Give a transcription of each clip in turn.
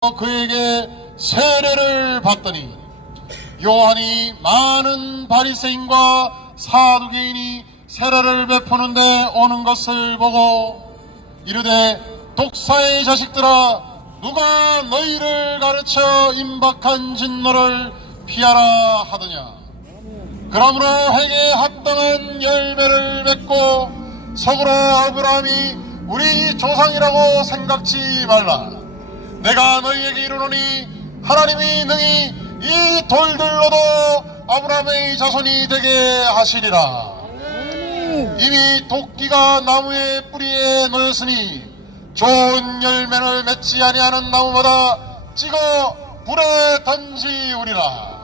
그에게 세례를 받더니 요한이 많은 바리새인과 사두개인이 세례를 베푸는데 오는 것을 보고 이르되 독사의 자식들아 누가 너희를 가르쳐 임박한 진노를 피하라 하더냐. 그러므로 회개에 합당한 열매를 맺고 속으로 아브라함이 우리 조상이라고 생각지 말라. 내가 너희에게 이르노니 하나님이 능히 이 돌들로도 아브라함의 자손이 되게 하시리라. 이미 도끼가 나무의 뿌리에 놓였으니 좋은 열매를 맺지 아니하는 나무마다 찍어 불에 던지우리라.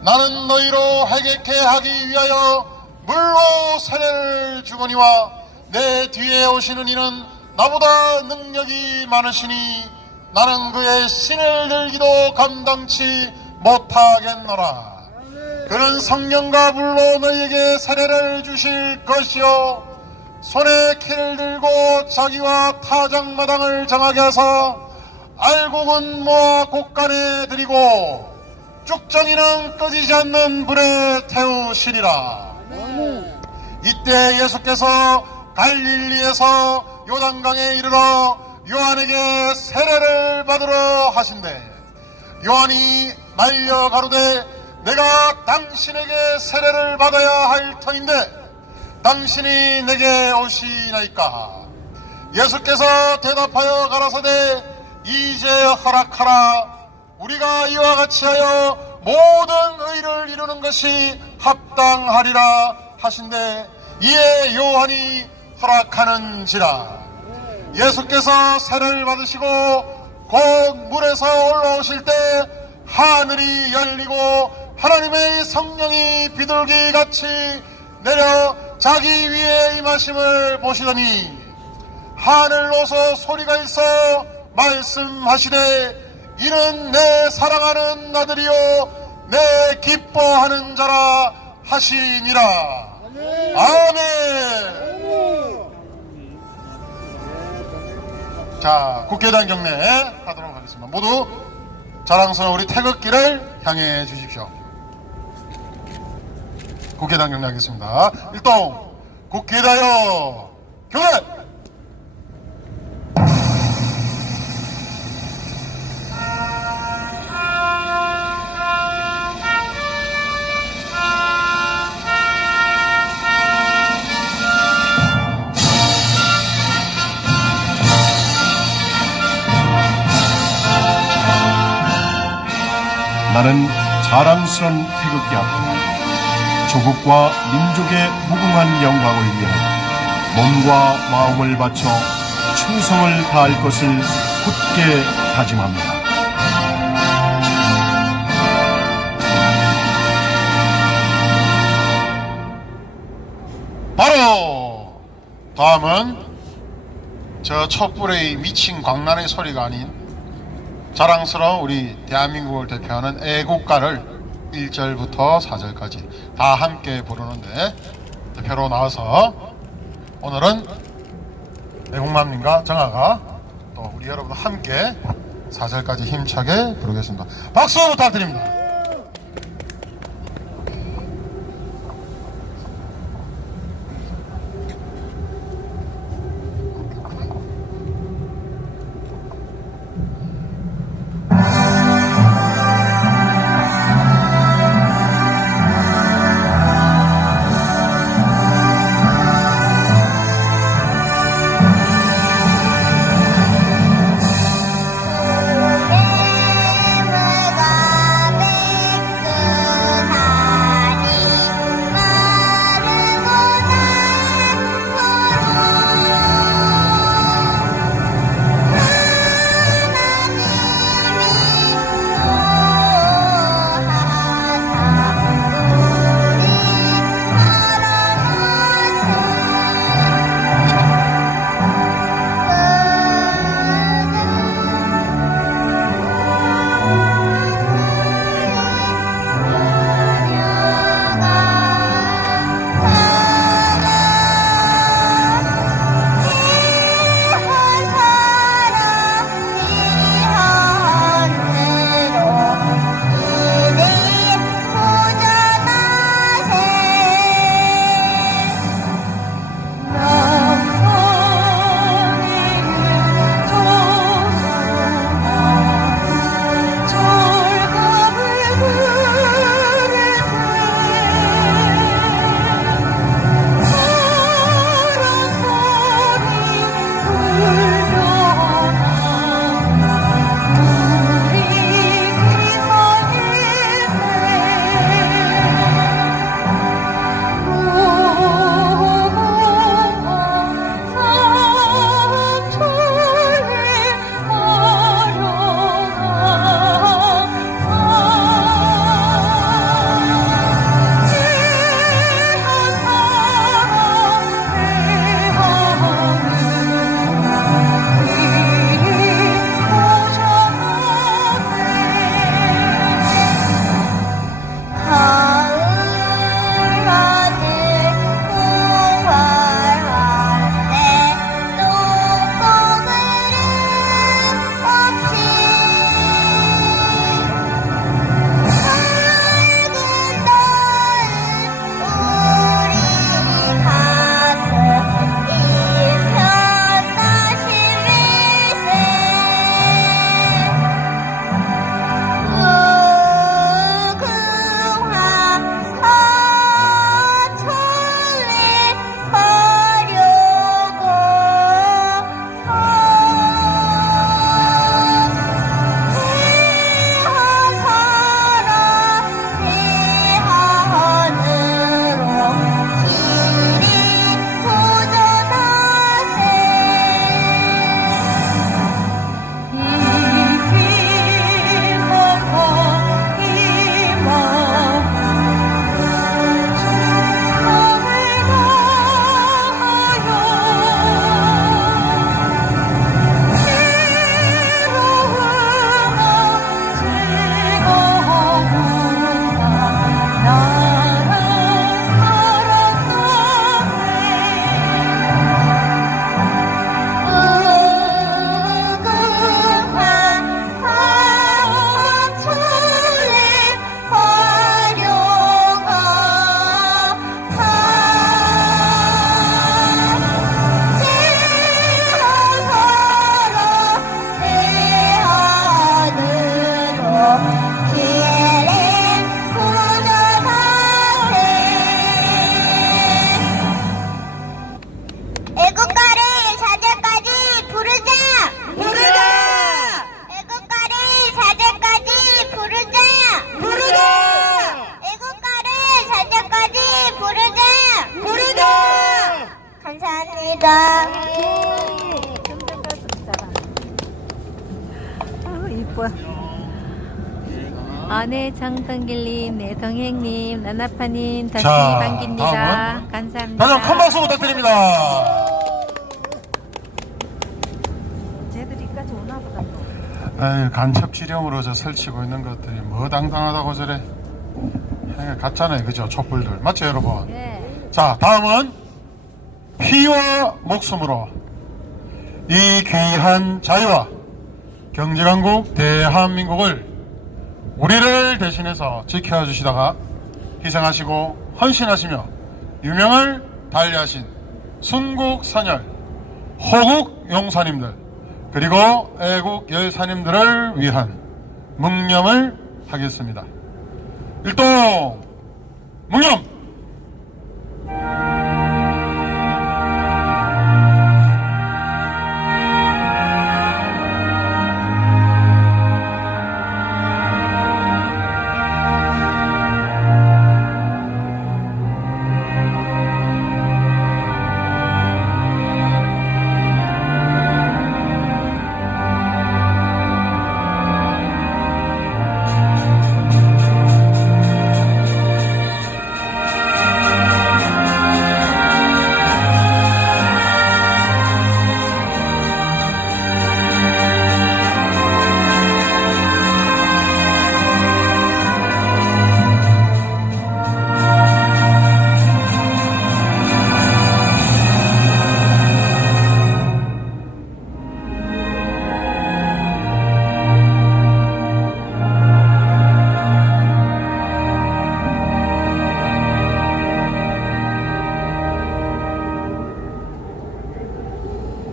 나는 너희로 회개케 하기 위하여 물로 세례를 주거니와 내 뒤에 오시는 이는 나보다 능력이 많으시니 나는 그의 신을 들기도 감당치 못하겠노라. 그는 성령과 불로 너희에게 세례를 주실 것이요 손에 키를 들고 자기와 타작마당을 정하게 하사 알곡은 모아 곡간에 들이고 쭉정이는 꺼지지 않는 불에 태우시리라. 이때 예수께서 갈릴리에서 요단강에 이르러 요한에게 세례를 받으러 하신대 요한이 말려 가로되 내가 당신에게 세례를 받아야 할 터인데 당신이 내게 오시나이까. 예수께서 대답하여 가라사대 이제 허락하라. 우리가 이와 같이 하여 모든 의를 이루는 것이 합당하리라 하신대 이에 요한이 허락하는지라. 예수께서 세례를 받으시고 곧 물에서 올라오실 때 하늘이 열리고 하나님의 성령이 비둘기같이 내려 자기 위에 임하심을 보시더니 하늘로서 소리가 있어 말씀하시되 이는 내 사랑하는 아들이요 내 기뻐하는 자라 하시니라. 아멘. 자, 국회의당 경례 하도록 하겠습니다. 모두 자랑스러운 우리 태극기를 향해 주십시오. 국회의당 경례 하겠습니다. 일동 국회의당여 경례. 나는 자랑스런 태극기 앞에 조국과 민족의 무궁한 영광을 위하여 몸과 마음을 바쳐 충성을 다할 것을 굳게 다짐합니다. 바로 다음은 저 촛불의 미친 광란의 소리가 아닌 자랑스러운 우리 대한민국을 대표하는 애국가를 1절부터 4절까지 다 함께 부르는데 대표로 나와서 오늘은 애국맘님과 정아가 또 우리 여러분 함께 4절까지 힘차게 부르겠습니다. 박수 부탁드립니다. 내가 축하합니다. 이뻐. 네, 정동길님, 네, 동행님, 나나파님, 다시 자, 반깁니다. 다음은 감사합니다. 다시 한번 큰 박수 부탁드립니다. 쟤들이까지 오나 보다. 에이, 간첩 지령으로 저 설치고 있는 것들이 뭐 당당하다고 저래. 에이, 같잖아요, 그죠? 촛불들. 맞죠, 여러분? 네. 자, 다음은 피와 목숨으로 이 귀한 자유와 경제강국 대한민국을 우리를 대신해서 지켜주시다가 희생하시고 헌신하시며 유명을 달리하신 순국선열 호국 용사님들 그리고 애국 열사님들을 위한 묵념을 하겠습니다. 일동 묵념.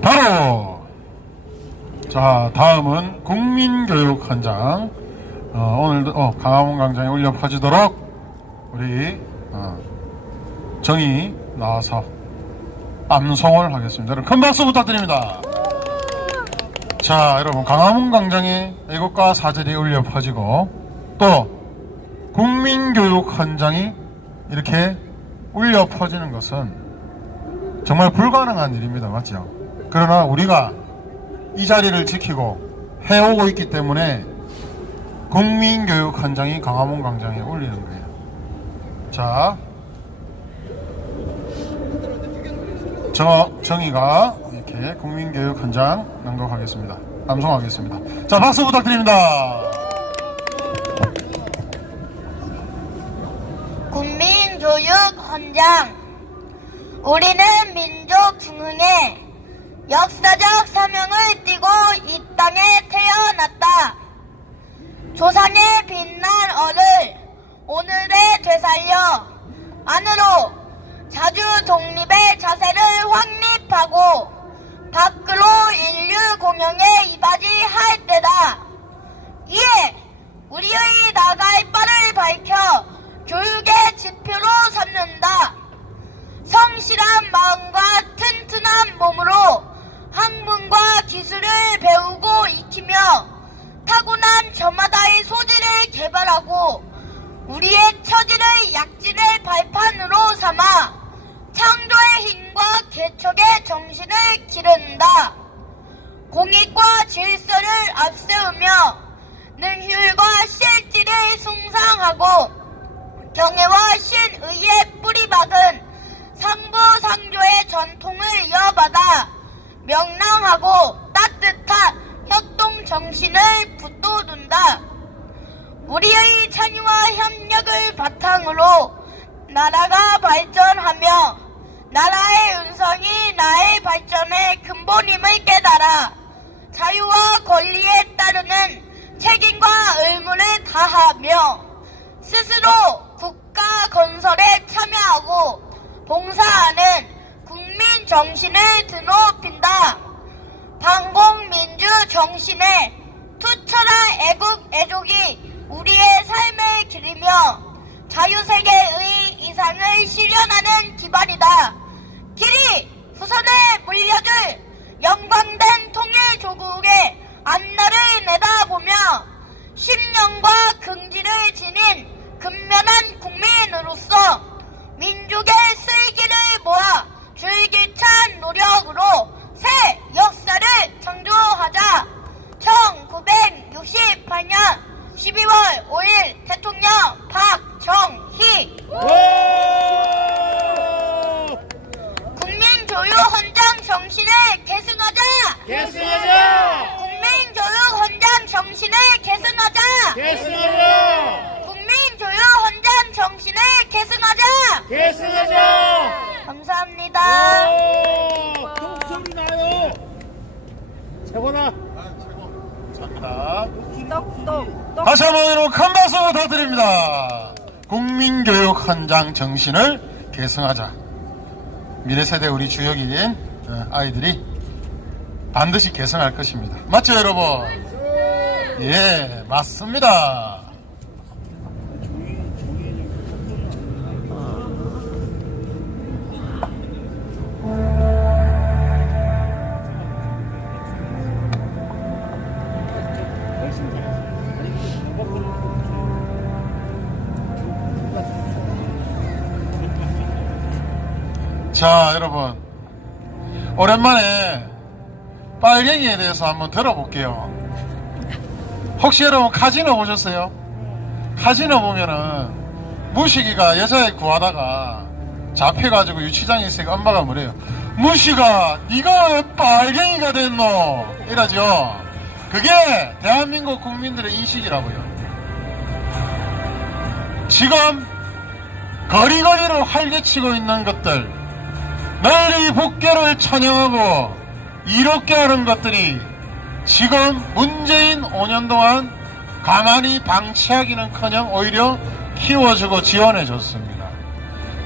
바로 자 다음은 국민교육 현장 오늘도 강화문 광장에 울려 퍼지도록 우리 정이 나와서 암송을 하겠습니다. 여러분 큰 박수 부탁드립니다. 자 여러분 강화문 광장에 애국가 사절이 울려 퍼지고 또 국민교육 현장이 이렇게 울려 퍼지는 것은 정말 불가능한 일입니다. 맞죠? 그러나 우리가 이 자리를 지키고 해오고 있기 때문에 국민교육 현장이 강화문 광장에 울리는 거예요. 자, 정의가 이렇게 국민교육 현장 낭독하겠습니다. 암송하겠습니다. 자, 박수 부탁드립니다. 국민교육 현장. 우리는 민족 중흥에 역사적 사명을 띠고 이 땅에 태어났다. 조상의 빛난 얼을 오늘에 되살려 안으로 자주 독립의 자세를 확립하고 밖으로 인류 공영에 이바지할 때다. 이에 우리의 나갈 바를 밝혀 교육의 지표로 삼는다. 성실한 마음과 튼튼한 몸으로 학문과 기술을 배우고 익히며 타고난 저마다의 소질을 개발하고 우리의 처지를 약진의 발판으로 삼아 창조의 힘과 개척의 정신을 기른다. 공익과 질서를 앞세우며 능휼과 실질을 숭상하고 경애와 신의의 뿌리박은 상부상조의 전통을 이어받아 명랑하고 따뜻한 협동 정신을 붙돋운다. 우리의 찬의와 협력을 바탕으로 나라가 발전하며 나라의 운성이 나의 발전의 근본임을 깨달아 자유와 권리에 따르는 책임과 의무를 다하며 스스로 국가 건설에 참여하고 봉사하는 국민 정신을 드높인다. 반공민주 정신에 투철한 애국 애족이 우리의 삶을 기리며 자유세계의 이상을 실현하는 기반이다. 길이 후손을 물려줄 영광된 통일조국의 앞날을 내다보며 신념과 긍지를 지닌 근면한 국민으로서 민족의 슬기를 모아 줄기찬 노력으로 새 역사를 창조하자. 1968년 12월 5일 대통령 박정희. 국민교육헌장 정신을 계승하자. 국민교육헌장 정신을 계승하자. 국민교육헌장 정신을 계승하자. 감사합니다. 소리 나요. 최고다. 감사합니다. 다시 한번 여러분 큰 박수 부탁드립니다. 국민교육헌장 정신을 계승하자. 미래세대 우리 주역인 아이들이 반드시 계승할 것입니다. 맞죠 여러분? 예, 맞습니다. 자 여러분, 오랜만에 빨갱이에 대해서 한번 들어볼게요. 혹시 여러분 카지노 보셨어요? 카지노 보면은 무식이가 여자애 구하다가 잡혀가지고 유치장에 있으니까 엄마가 뭐래요? 무식아 네가 왜 빨갱이가 됐노? 이러죠. 그게 대한민국 국민들의 인식이라고요. 지금 거리거리로 활개치고 있는 것들, 널리 복귀를 찬양하고 이롭게 하는 것들이 지금 문재인 5년 동안 가만히 방치하기는커녕 오히려 키워주고 지원해줬습니다.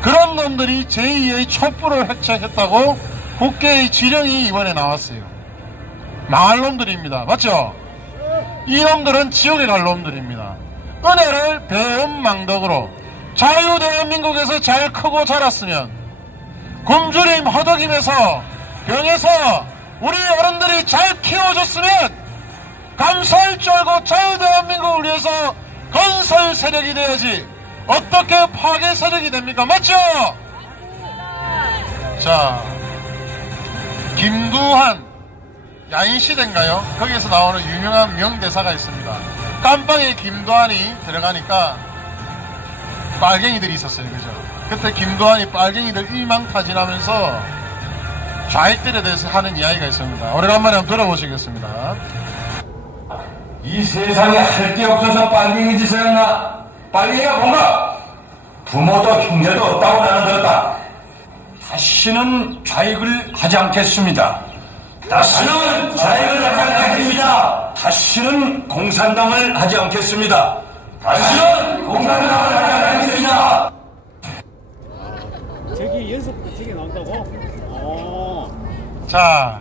그런 놈들이 제2의 촛불을 해체했다고 국회의 지령이 이번에 나왔어요. 망할 놈들입니다. 맞죠? 이 놈들은 지옥에 갈 놈들입니다. 은혜를 배은망덕으로 자유대한민국에서 잘 크고 자랐으면, 굶주림 허덕임에서 병에서 우리 어른들이 잘 키워줬으면 감사할 줄 알고 자유대한민국을 위해서 건설 세력이 돼야지 어떻게 파괴 세력이 됩니까? 맞죠? 자, 김두한 야인시대인가요? 거기에서 나오는 유명한 명대사가 있습니다. 깜빵에 김두한이 들어가니까 빨갱이들이 있었어요. 그죠? 그때 김두한이 빨갱이들 일망타진하면서 좌익들에 대해서 하는 이야기가 있습니다. 오래간만에 한번 들어보시겠습니다. 이 세상에 할 게 없어서 빨갱이 짓을 했나? 빨갱이가 뭔가? 부모도 형제도 없다고 나는 들었다. 다시는 좌익을 하지 않겠습니다. 다시는 좌익을 하지 않겠습니다. 다시는 공산당을 하지 않겠습니다. 다시는 공산당을 하지 않겠습니다. 저기 연습 저기 나온다고? 자,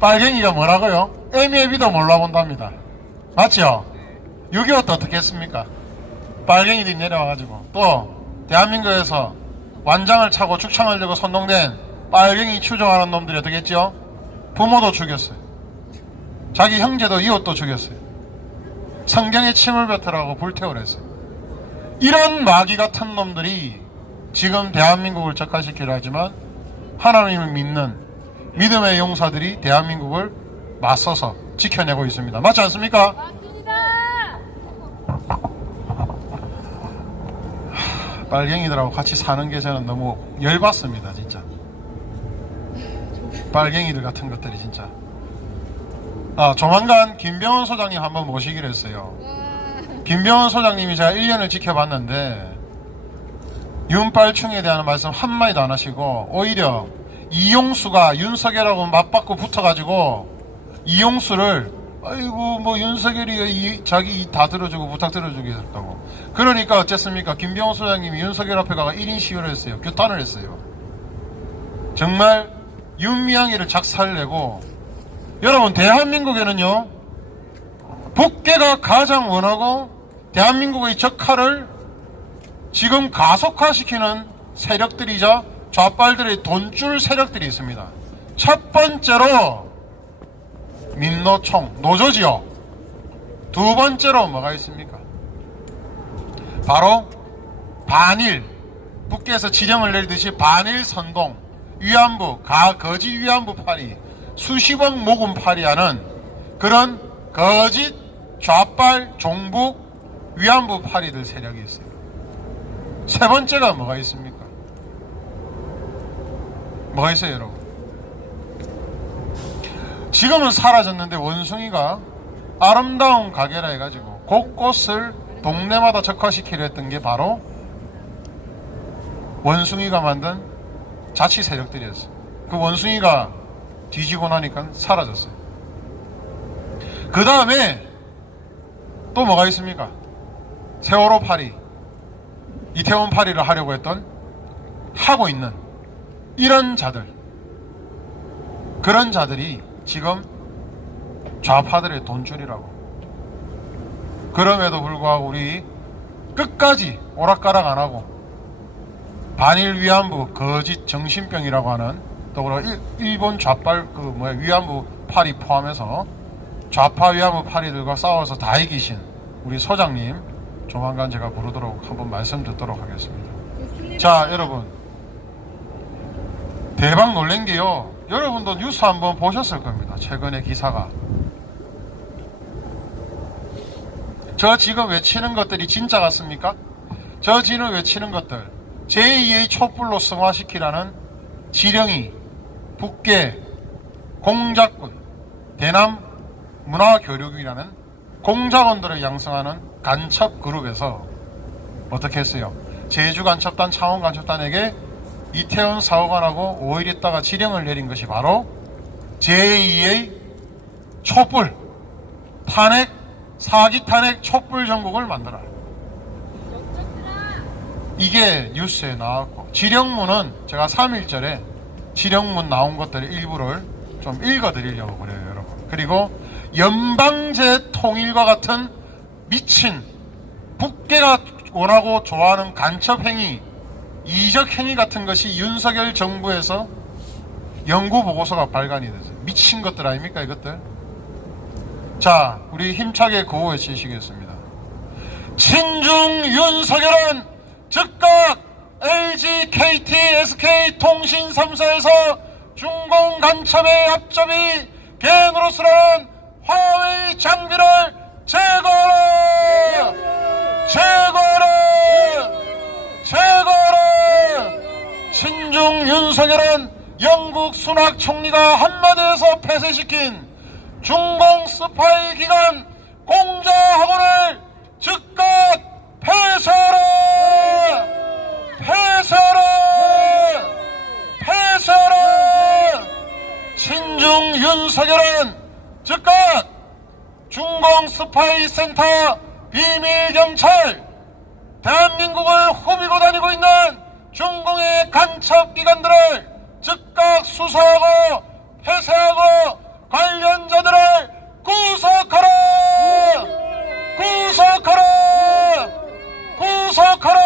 빨갱이가 뭐라고요? 애미애비도 몰라본답니다. 맞죠? 6.25 때 어떻게 했습니까? 빨갱이들이 내려와가지고 또 대한민국에서 완장을 차고 축창을 들고 선동된 빨갱이 추종하는 놈들이 어떻게 했죠? 부모도 죽였어요. 자기 형제도 이웃도 죽였어요. 성경에 침을 뱉으라고 불태우려 했어요. 이런 마귀 같은 놈들이 지금 대한민국을 적화시키려 하지만 하나님을 믿는 믿음의 용사들이 대한민국을 맞서서 지켜내고 있습니다. 맞지 않습니까? 맞습니다. 빨갱이들하고 같이 사는 게 저는 너무 열받습니다. 진짜 빨갱이들 같은 것들이 진짜. 조만간 김병헌 소장님 한번 모시기로 했어요. 김병헌 소장님이 제가 1년을 지켜봤는데 윤빨충에 대한 말씀 한마디도 안 하시고 오히려 이용수가 윤석열하고 맞받고 붙어가지고 이용수를 아이고 뭐 윤석열이 자기 다 들어주고 부탁 들어주겠다고. 그러니까 어쨌습니까? 김병헌 소장님이 윤석열 앞에 가가 1인 시위를 했어요. 규탄을 했어요. 정말 윤미향이를 작살내고. 여러분, 대한민국에는요 북계가 가장 원하고 대한민국의 적화를 지금 가속화시키는 세력들이자 좌빨들의 돈줄 세력들이 있습니다. 첫 번째로 민노총, 노조지요. 두 번째로 뭐가 있습니까? 바로 반일, 북계에서 지령을 내리듯이 반일 선동, 위안부, 거짓 위안부 파리, 수십억 모금 파리하는 그런 거짓 좌빨 종북 위안부 파리들 세력이 있어요. 세 번째가 뭐가 있습니까? 뭐가 있어요, 여러분? 지금은 사라졌는데 원숭이가 아름다운 가게라 해가지고 곳곳을 동네마다 적화시키려 했던 게 바로 원숭이가 만든 자치 세력들이었어요. 그 원숭이가 뒤지고 나니까 사라졌어요. 그 다음에 또 뭐가 있습니까? 세월호 파리, 이태원 파리를 하려고 했던, 하고 있는 이런 자들, 그런 자들이 지금 좌파들의 돈줄이라고. 그럼에도 불구하고 우리 끝까지 오락가락 안 하고 반일 위안부 거짓 정신병이라고 하는, 또 일본 좌빨 위안부 파리 포함해서 좌파 위안부 파리들과 싸워서 다 이기신 우리 소장님 조만간 제가 부르도록 한번 말씀 듣도록 하겠습니다. 자, 여러분, 대박 놀란 게요, 여러분도 뉴스 한번 보셨을 겁니다. 최근에 기사가. 저 지금 외치는 것들이 진짜 같습니까? 저 지금 외치는 것들 제2의 촛불로 승화시키라는 지령이 북계 공작군 대남 문화교육이라는 공작원들을 양성하는 간첩 그룹에서 어떻게 했어요? 제주간첩단, 창원간첩단에게 이태원 사고관하고 5일 있다가 지령을 내린 것이 바로 제2의 촛불 탄핵, 사기 탄핵 촛불 전국을 만들어라. 이게 뉴스에 나왔고, 지령문은 제가 3.1절에 지령문 나온 것들 일부를 좀 읽어드리려고 그래요, 여러분. 그리고 연방제 통일과 같은 미친 북계가 원하고 좋아하는 간첩행위, 이적행위 같은 것이 윤석열 정부에서 연구보고서가 발간이 됐어요. 미친 것들 아닙니까, 이것들? 자, 우리 힘차게 구호 외치시겠습니다. 친중 윤석열은 즉각 LG, KT, SK 통신 3사에서 중공 간첩의 앞잡이 개노릇으로는 화웨이 장비를 제거하라! 제거하라! 제거하라! 친중 윤석열은 영국 순학 총리가 한마디에서 폐쇄시킨 중공 스파이 기관 공자학원을 즉각 폐쇄하라! 폐쇄하라! 폐쇄하라! 친중 윤석열은 즉각 중공 스파이 센터 비밀 경찰, 대한민국을 후비고 다니고 있는 중공의 간첩 기관들을 즉각 수사하고 폐쇄하고 관련자들을 구속하라! 구속하라! 구속하라!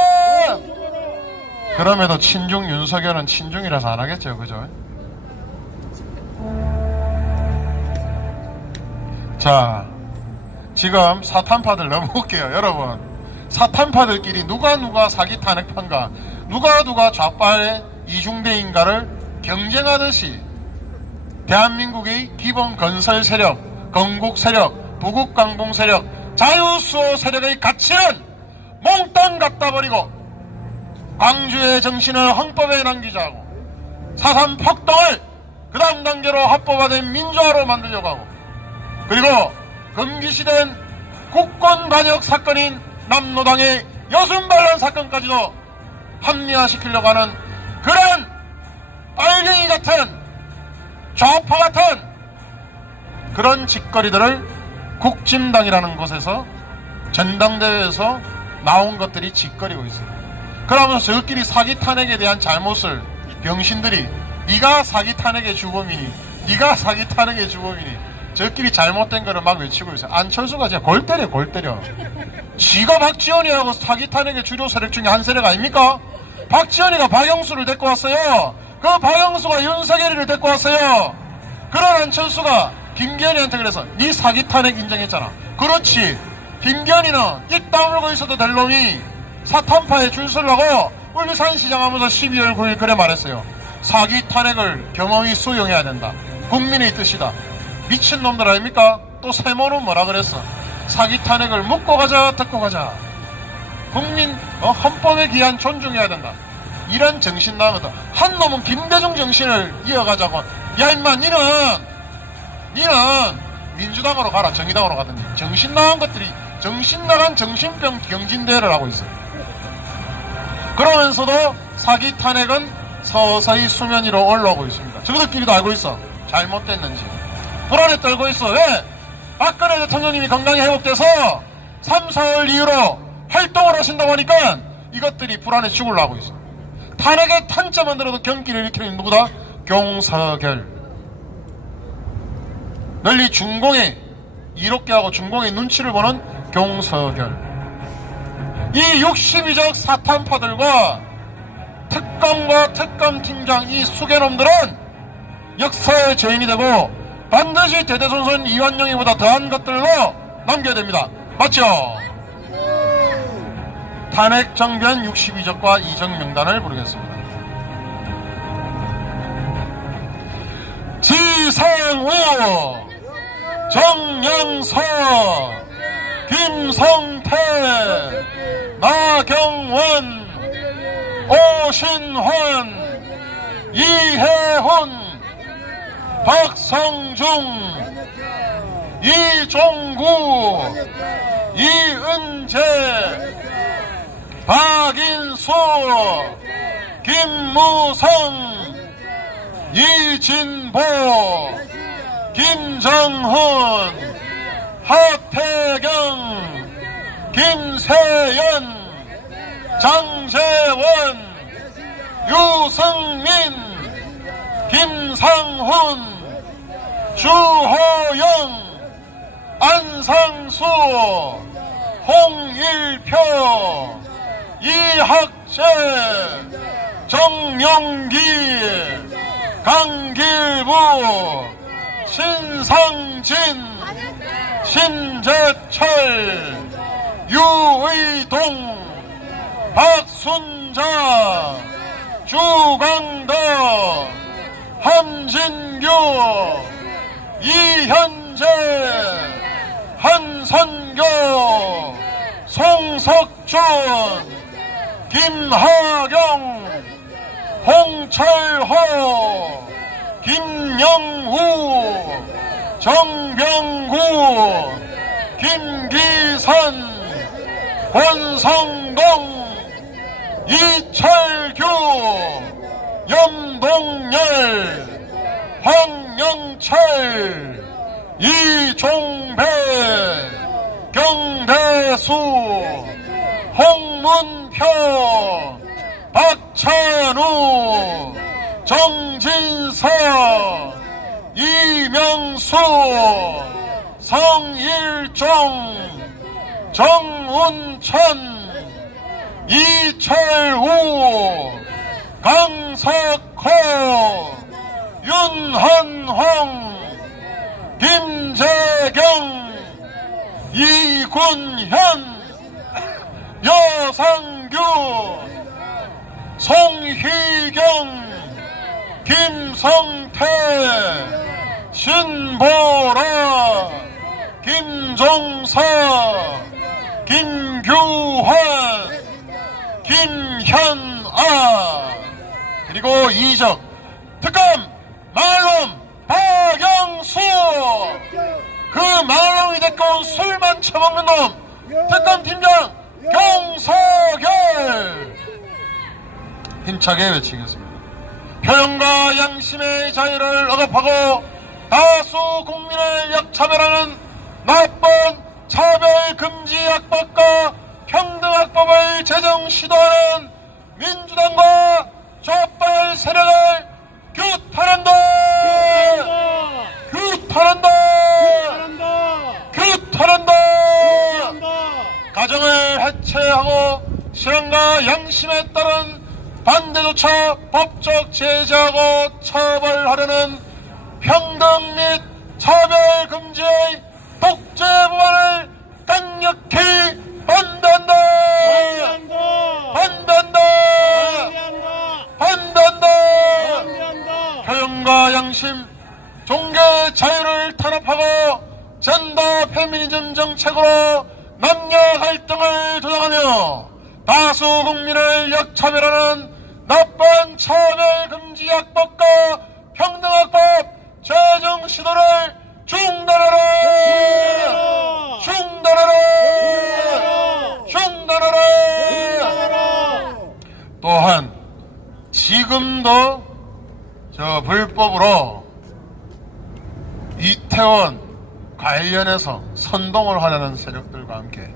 그럼에도 친중 윤석열은 친중이라서 안 하겠죠, 그죠? 자, 지금 사탄파들 너무 웃겨요, 여러분. 사탄파들끼리 누가 사기 탄핵판가, 누가 좌빨의 이중대인가를 경쟁하듯이 대한민국의 기본 건설 세력, 건국 세력, 부국 강봉 세력, 자유수호 세력의 가치는 몽땅 갖다 버리고 광주의 정신을 헌법에 남기자 하고 4.3 폭동을 그 다음 단계로 합법화된 민주화로 만들려고 하고, 그리고 금기시된 국권 반역 사건인 남로당의 여순반란 사건까지도 합리화시키려고 하는 그런 빨갱이 같은 좌파 같은 그런 짓거리들을 국진당이라는 곳에서 전당대회에서 나온 것들이 짓거리고 있어요. 그러면서 저끼리 사기 탄핵에 대한 잘못을 병신들이 네가 사기 탄핵의 주범이니, 네가 사기 탄핵의 주범이니, 저끼리 잘못된 거를 막 외치고 있어요. 안철수가 진짜 골 때려. 지가 박지원이하고 사기 탄핵의 주요 세력 중에 한 세력 아닙니까? 박지원이가 박영수를 데리고 왔어요. 그 박영수가 윤석열이를 데리고 왔어요. 그런 안철수가 김기현이한테 그래서 네 사기 탄핵 인정했잖아. 그렇지. 김기현이는 입 다물고 있어도 될 놈이 사탄파에 줄 서려고 울산시장 하면서 12월 9일 그래 말했어요. 사기 탄핵을 겸허히 수용해야 된다. 국민의 뜻이다. 미친놈들 아닙니까? 또 세모는 뭐라 그랬어? 사기 탄핵을 묻고 가자 듣고 가자. 국민 헌법에 기한 존중해야 된다. 이런 정신 나거든. 한 놈은 김대중 정신을 이어가자고. 야 임마 니는 민주당으로 가라. 정의당으로 가든지. 정신 나간 것들이 정신 나간 정신병 경진대회를 하고 있어요. 그러면서도 사기 탄핵은 서서히 수면 위로 올라오고 있습니다. 저들끼리도 알고 있어. 잘못됐는지. 불안에 떨고 있어. 왜? 박근혜 대통령님이 건강이 회복돼서 3, 4월 이후로 활동을 하신다고 하니까 이것들이 불안에 죽으려고 있어. 탄핵의 탄자만 들어도 경기를 일으키는 누구다? 경서결. 널리 중공에 이롭게 하고 중공의 눈치를 보는 경서결. 이 62적 사탄파들과 특검과 특검팀장 이 수개놈들은 역사의 죄인이 되고 반드시 대대손손 이완용이보다 더한 것들로 남겨야 됩니다. 맞죠? 탄핵 정변 62적과 이적 명단을 부르겠습니다. 지상우, 정영서, 김성태, 나경원, 오신환, 이혜훈, 박성중, 이종구, 이은재, 박인수, 김무성, 이진보, 김정훈, 하태경, 김세연, 장재원, 유승민, 김상훈, 주호영, 안상수, 홍일표, 이학재, 정용기, 강길부, 신상진, 신재철, 유의동, 박순자, 주광덕, 함진규, 이현재, 한선교, 송석준, 김하경, 홍철호, 김영우, 정병구, 김기선, 권성동, 이철규, 염동열, 황영철, 이종배, 경대수, 홍문표, 박찬우, 정진서, 이명수, 성일종, 정운천, 이철우, 강석호, 윤헌홍, 김재경, 이군현, 여상규, 송희경, 김성태, 신보라, 김종서, 김규환, 김현아, 그리고 이적, 특검 말놈 박영수, 그 말놈이 데리고 술만 처먹는 놈 특검팀장 경서결. 힘차게 외치겠습니다. 표현과 양심의 자유를 억압하고 다수 국민을 역차별하는 나쁜 차별금지악법과 평등악법을 제정 시도하는 민주당과 좌빨 세력을 규탄한다! 규탄한다! 규탄한다! 가정을 해체하고 실현과 양심에 따른 반대조차 법적 제재하고 처벌하려는 평등 및 차별 금지의 독재 법안을 강력히 반대한다! 반대한다! 반대한다! 정책으로 남녀 갈등을 조장하며 다수 국민을 역차별하는 나쁜 차별금지약법과 평등학법 제정 시도를 중단하라! 중단하라! 중단하라! 또한 지금도 저 불법으로 이태원 관련해서 선동을 하려는 세력들과 함께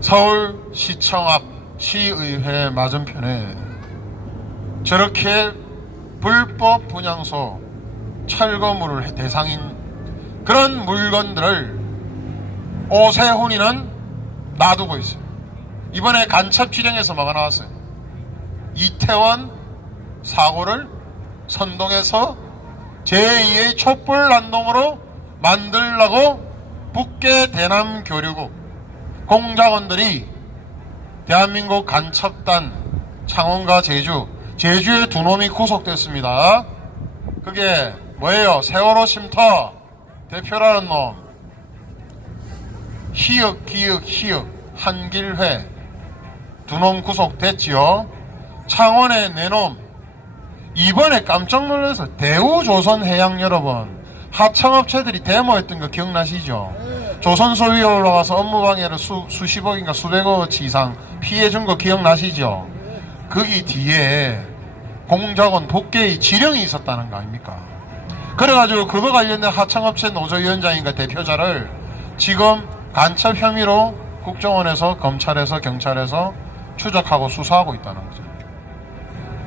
서울시청 앞 시의회 맞은편에 저렇게 불법 분향소 철거물을 대상인 그런 물건들을 오세훈이는 놔두고 있어요. 이번에 간첩 지령에서 뭐가 나왔어요? 이태원 사고를 선동해서 제2의 촛불난동으로 만들려고 북계 대남 교류국 공작원들이 대한민국 간첩단 창원과 제주에 두 놈이 구속됐습니다. 그게 뭐예요? 세월호 쉼터 대표라는 놈, 희역 한길회 두 놈 구속됐지요. 창원의 네 놈. 이번에 깜짝 놀라서 대우조선해양 여러분, 하청업체들이 데모했던 거 기억나시죠? 조선소 위에 올라가서 업무방해를 수십억인가 수백억어치 이상 피해준 거 기억나시죠? 거기 뒤에 공작원 복계의 지령이 있었다는 거 아닙니까? 그래가지고 그거 관련된 하청업체 노조위원장인가 대표자를 지금 간첩 혐의로 국정원에서 검찰에서 경찰에서 추적하고 수사하고 있다는 거죠.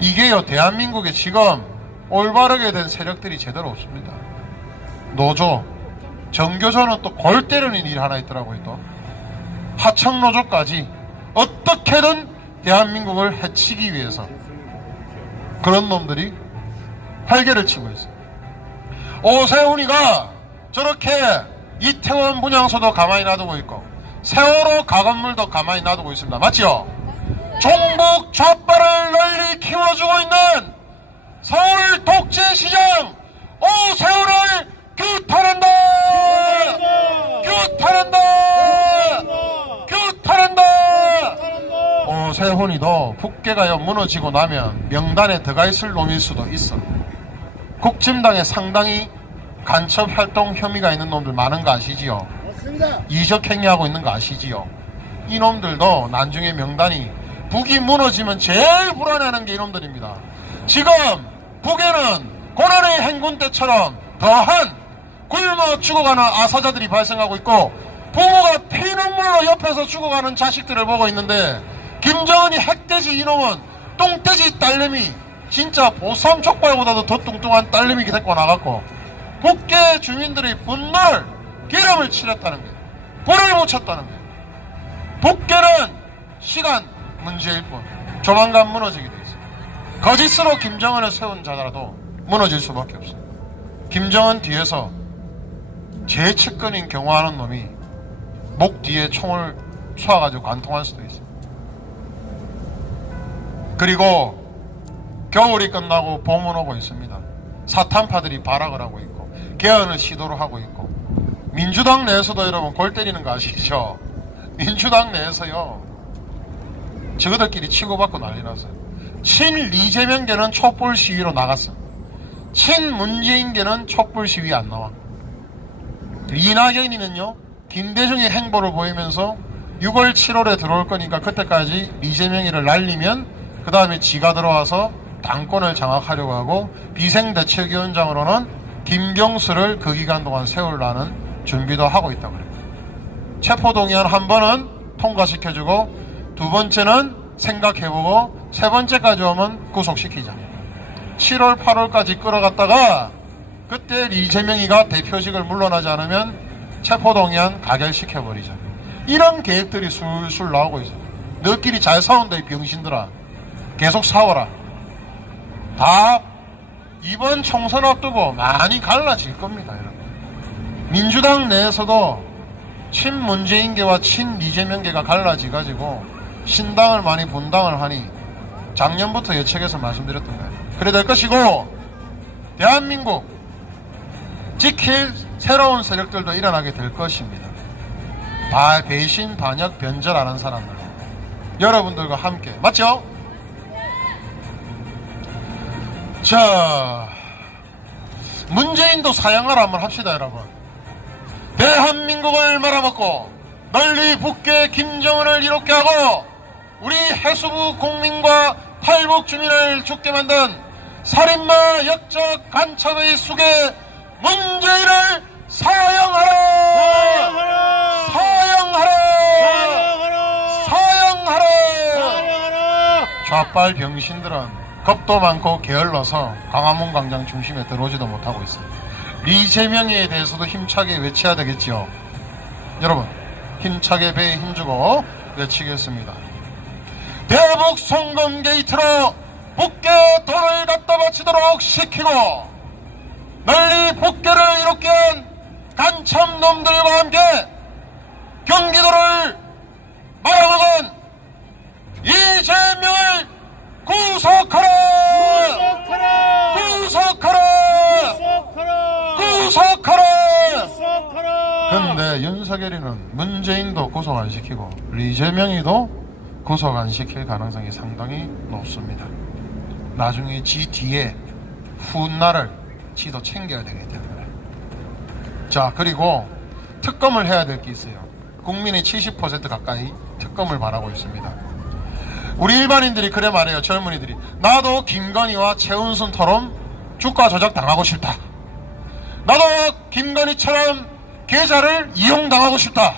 이게요, 대한민국에 지금 올바르게 된 세력들이 제대로 없습니다. 노조, 정교조는 또 골 때리는 일 하나 있더라고요. 또 하청노조까지 어떻게든 대한민국을 해치기 위해서 그런 놈들이 활개를 치고 있어요. 오세훈이가 저렇게 이태원 분향소도 가만히 놔두고 있고 세월호 가건물도 가만히 놔두고 있습니다. 맞죠? 종북 좌빨을 널리 키워주고 있는 서울 독재시장 오세훈을 규탄한다! 규탄한다! 규탄한다! 오세훈이도 북계가 무너지고 나면 명단에 들어가 있을 놈일 수도 있어. 국진당에 상당히 간첩 활동 혐의가 있는 놈들 많은 거 아시지요? 맞습니다. 이적행위하고 있는 거 아시지요? 이놈들도 나중에 명단이 북이 무너지면 제일 불안해하는 게 이놈들입니다. 지금 북에는 고난의 행군 때처럼 더한 굶어 죽어가는 아사자들이 발생하고 있고 부모가 피눈물로 옆에서 죽어가는 자식들을 보고 있는데 김정은이 핵돼지 이놈은 똥돼지 딸내미 진짜 보쌈 족발보다도 더 뚱뚱한 딸내미 데리고 나갔고 북계 주민들의 분노를 기름을 칠했다는 거예요. 불을 붙였다는 거예요. 북계는 시간 문제일 뿐 조만간 무너지게 돼 있습니다. 거짓으로 김정은을 세운 자라도 무너질 수밖에 없어요. 김정은 뒤에서 제 측근인 경호하는 놈이 목 뒤에 총을 쏘아가지고 관통할 수도 있어요. 그리고 겨울이 끝나고 봄은 오고 있습니다. 사탄파들이 발악을 하고 있고 개헌을 시도를 하고 있고 민주당 내에서도 여러분 골 때리는 거 아시죠? 민주당 내에서요 저거들끼리 치고받고 난리 났어요. 친리재명계는 촛불 시위로 나갔어. 친문재인계는 촛불 시위 안 나와. 이낙연이는요 김대중의 행보를 보이면서 6월 7월에 들어올 거니까 그때까지 이재명이를 날리면 그 다음에 지가 들어와서 당권을 장악하려고 하고 비생대책위원장으로는 김경수를 그 기간 동안 세우려는 준비도 하고 있다고 그래요. 체포동의안 한 번은 통과시켜주고 두 번째는 생각해보고 세 번째까지 오면 구속시키자. 7월 8월까지 끌어갔다가 그때 이재명이가 대표직을 물러나지 않으면 체포동의안 가결시켜버리자. 이런 계획들이 술술 나오고 있어요. 너끼리 잘 싸운다 이 병신들아. 계속 싸워라. 다 이번 총선 앞두고 많이 갈라질 겁니다. 여러분. 민주당 내에서도 친문재인계와 친이재명계가 갈라지가지고 신당을 많이 분당을 하니 작년부터 예측해서 말씀드렸던 거예요. 그래 될 것이고 대한민국 지킬 새로운 세력들도 일어나게 될 것입니다. 배신, 반역, 변절하는 사람들, 여러분들과 함께, 맞죠? 자, 문재인도 사양하라 한번 합시다, 여러분. 대한민국을 말아먹고 널리 북괴 김정은을 이롭게 하고 우리 해수부 국민과 탈북 주민을 죽게 만든 살인마 역적 간첩의 숙에 문재인을 사형하라! 사형하라! 사형하라! 좌빨 병신들은 겁도 많고 게을러서 광화문 광장 중심에 들어오지도 못하고 있습니다. 이재명에 대해서도 힘차게 외쳐야 되겠지요. 여러분, 힘차게 배에 힘주고 외치겠습니다. 대북 송금 게이트로 북괴 돈을 갖다 바치도록 시키고 널리 북괴를 이롭게 한 간첩놈들과 함께 경기도를 말아먹은 이재명을 구속하라! 구속하라! 구속하라! 근데 윤석열이는 문재인도 구속 안 시키고 이재명이도 구속 안 시킬 가능성이 상당히 높습니다. 나중에 지 뒤에 훗날을 지도 챙겨야 되기 때문에. 자, 그리고 특검을 해야 될 게 있어요. 국민의 70% 가까이 특검을 바라고 있습니다. 우리 일반인들이 그래 말해요. 젊은이들이. 나도 김건희와 최은순처럼 주가 조작 당하고 싶다. 나도 김건희처럼 계좌를 이용당하고 싶다.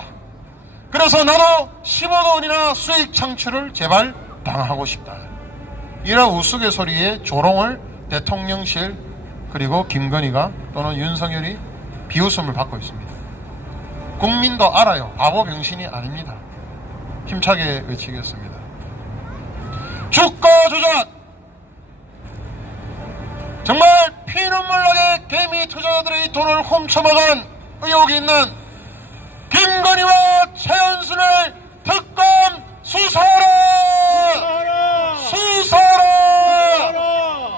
그래서 나도 10억 원이나 수익 창출을 제발 당하고 싶다. 이런 우스갯소리에 조롱을 대통령실 그리고 김건희가 또는 윤석열이 비웃음을 받고 있습니다. 국민도 알아요. 바보 병신이 아닙니다. 힘차게 외치겠습니다. 주가 조작! 정말 피눈물나게 개미 투자자들의 돈을 훔쳐먹은 의혹이 있는 김건희와 최은순을 특검 수사하라! 수사하라!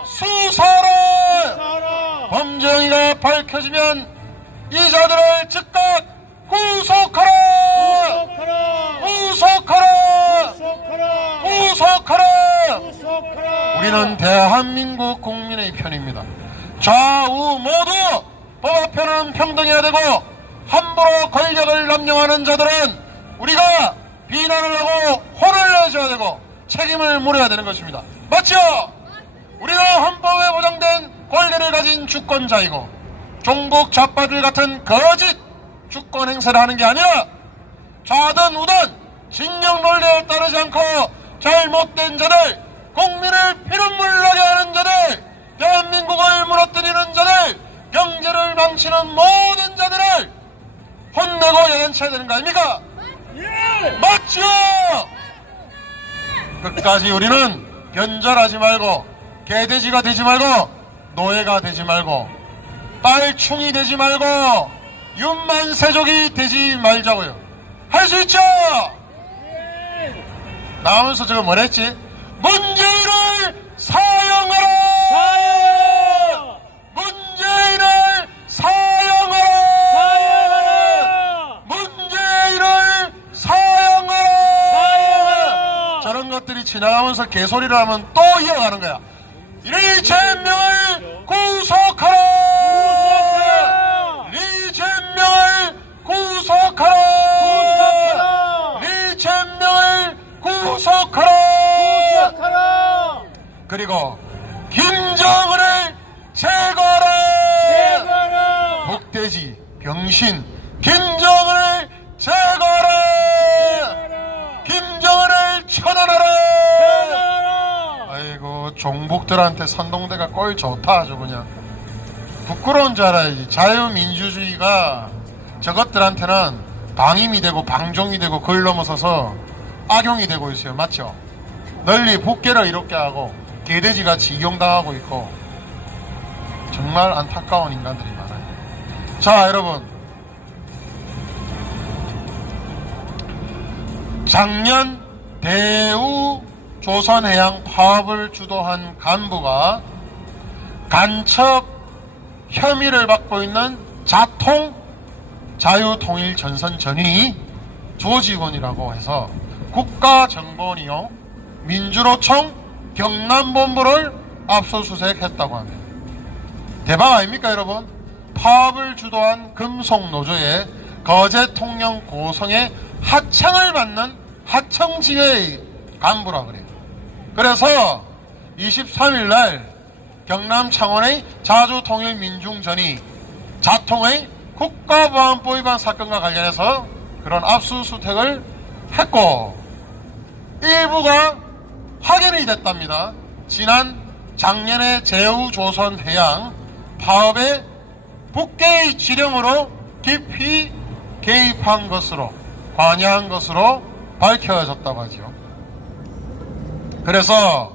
수사하라! 범죄 행위가 밝혀지면 이 자들을 즉각 구속하라! 구속하라! 구속하라! 우리는 대한민국 국민의 편입니다. 좌우 모두 법 앞에는 평등해야 되고 함부로 권력을 남용하는 자들은 우리가 비난을 하고 혼을 내줘야 되고 책임을 물어야 되는 것입니다. 맞죠? 우리는 헌법에 보장된 권리를 가진 주권자이고 종북 좌파들 같은 거짓 주권 행사를 하는 게 아니라 좌든 우든 진영 논리에 따르지 않고 잘못된 자들, 국민을 피눈물 나게 하는 자들, 대한민국을 무너뜨리는 자들, 경제를 망치는 모든 자들을 혼내고 야단쳐야 되는 거 아닙니까? 맞죠? 끝까지 우리는 변절하지 말고 개돼지가 되지 말고 노예가 되지 말고 빨충이 되지 말고 윤만세족이 되지 말자고요. 할 수 있죠? 나오면서 저거 뭐랬지? 문재인을 사형하라! 문재인을 사형하라! 문재인을 사형하라! 저런 것들이 지나가면서 개소리를 하면 또 이어가는 거야. 이재명을 구속하라! 이재명을 구속하라! 이재명을 구속하라! 그리고 김정은을 제거하라! 복돼지 병신 김정은을 제거하라! 김정은을 처단하라! 아이고, 종북들한테 선동대가 꼴 좋다. 아주 그냥 부끄러운 줄 알아야지. 자유민주주의가 저것들한테는 방임이 되고 방종이 되고 그걸 넘어서서 악용이 되고 있어요. 맞죠? 널리 북괴를 이롭게 하고 개돼지같이 이용당하고 있고 정말 안타까운 인간들이 많아요. 자, 여러분, 작년 대우 조선해양 파업을 주도한 간부가 간첩 혐의를 받고 있는 자통 자유통일전선 전위 조직원이라고 해서 국가정보원이요 민주노총 경남본부를 압수수색했다고 합니다. 대박 아닙니까 여러분? 파업을 주도한 금속노조의 거제 통영 고성의 하청을 맡는 하청지회의 간부라 그래요. 그래서 23일 날 경남 창원의 자주통일민중전이 자통의 국가보안법 위반 사건과 관련해서 그런 압수수색을 했고 일부가 확인이 됐답니다. 지난 작년에 제우조선해양 파업에 북계의 지령으로 깊이 개입한 것으로 관여한 것으로 밝혀졌다고 하죠. 그래서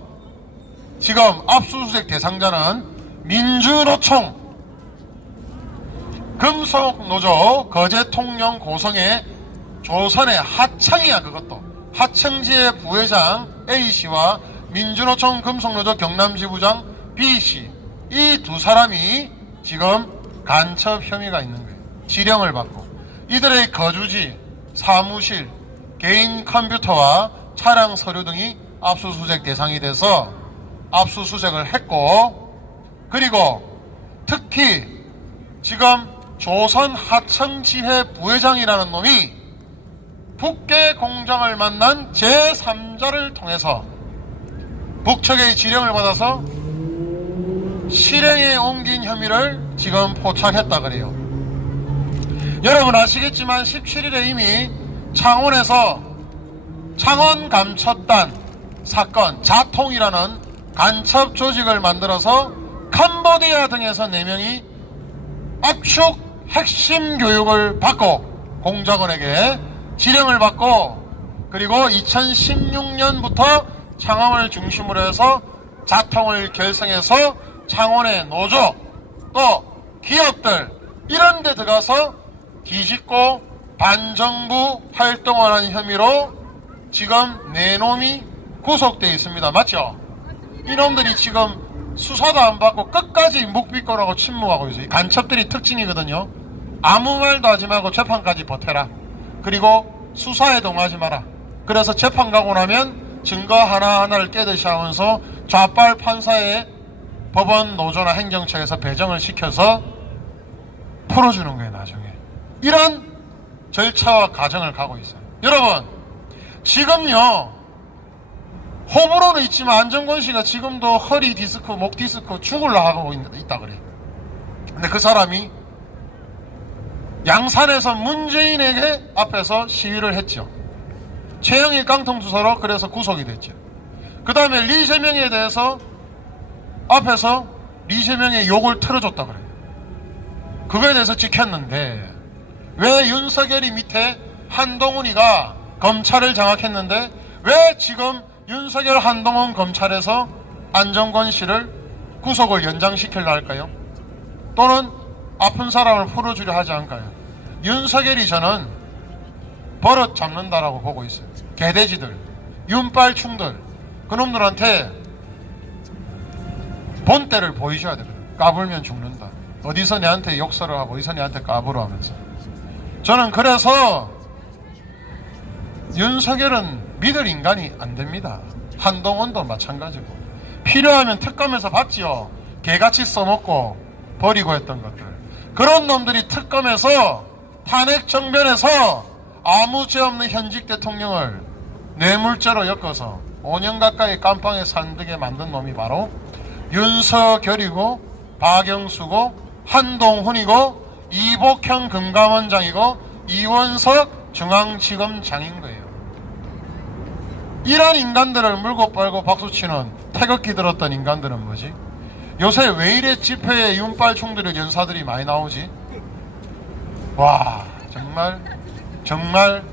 지금 압수수색 대상자는 민주노총 금속노조 거제통영 고성의 조선의 하청이야. 그것도 하청지회 부회장 A씨와 민주노총 금속노조 경남지부장 B씨 이 두 사람이 지금 간첩 혐의가 있는 거예요. 지령을 받고 이들의 거주지, 사무실, 개인 컴퓨터와 차량 서류 등이 압수수색 대상이 돼서 압수수색을 했고 그리고 특히 지금 조선 하청지회 부회장이라는 놈이 북계 공장을 만난 제3자를 통해서 북측의 지령을 받아서 실행에 옮긴 혐의를 지금 포착했다 그래요. 여러분 아시겠지만 17일에 이미 창원에서 창원감첩단 사건 자통이라는 간첩 조직을 만들어서 캄보디아 등에서 4명이 압축 핵심 교육을 받고 공작원에게 지령을 받고 그리고 2016년부터 창원을 중심으로 해서 자통을 결성해서 창원의 노조 또 기업들 이런 데 들어가서 뒤집고 반정부 활동을 하는 혐의로 지금 4놈이 구속되어 있습니다. 맞죠? 이놈들이 지금 수사도 안 받고 끝까지 묵비권하고 침묵하고 있어요. 간첩들이 특징이거든요. 아무 말도 하지 말고 재판까지 버텨라. 그리고 수사에 동하지 마라. 그래서 재판 가고 나면 증거 하나하나를 깨듯이 하면서 좌빨 판사의 법원 노조나 행정처에서 배정을 시켜서 풀어주는 거예요. 나중에 이런 절차와 과정을 가고 있어요. 여러분 지금요 호불호는 있지만 안정권 씨가 지금도 허리 디스크, 목 디스크 죽을라 하고 있다 그래. 근데 그 사람이 양산에서 문재인에게 앞에서 시위를 했죠. 최영일 깡통수사로 그래서 구속이 됐죠. 그 다음에 리재명에 대해서 앞에서 리재명의 욕을 틀어줬다 그래요. 그거에 대해서 지켰는데 왜 윤석열이 밑에 한동훈이가 검찰을 장악했는데 왜 지금 윤석열 한동훈 검찰에서 안정권 씨를 구속을 연장시키려 할까요? 또는 아픈 사람을 풀어주려 하지 않을까요? 윤석열이 저는 버릇 잡는다라고 보고 있어요. 개돼지들, 윤빨충들 그놈들한테 본때를 보이셔야 되거든요. 까불면 죽는다. 어디서 내한테 욕설을 하고 어디서 내한테 까불어 하면서 저는 그래서 윤석열은 믿을 인간이 안 됩니다. 한동훈도 마찬가지고 필요하면 특검에서 봤지요. 개같이 써먹고 버리고 했던 것들 그런 놈들이 특검에서 탄핵 정변에서 아무 죄 없는 현직 대통령을 뇌물죄로 엮어서 5년 가까이 깜빵에 산득에 만든 놈이 바로 윤석열이고 박영수고 한동훈이고 이복형 금감원장이고 이원석 중앙지검장인 거예요. 이런 인간들을 물고 빨고 박수치는 태극기 들었던 인간들은 뭐지? 요새 왜 이래 집회에 윤빨충들의 연사들이 많이 나오지? 와 정말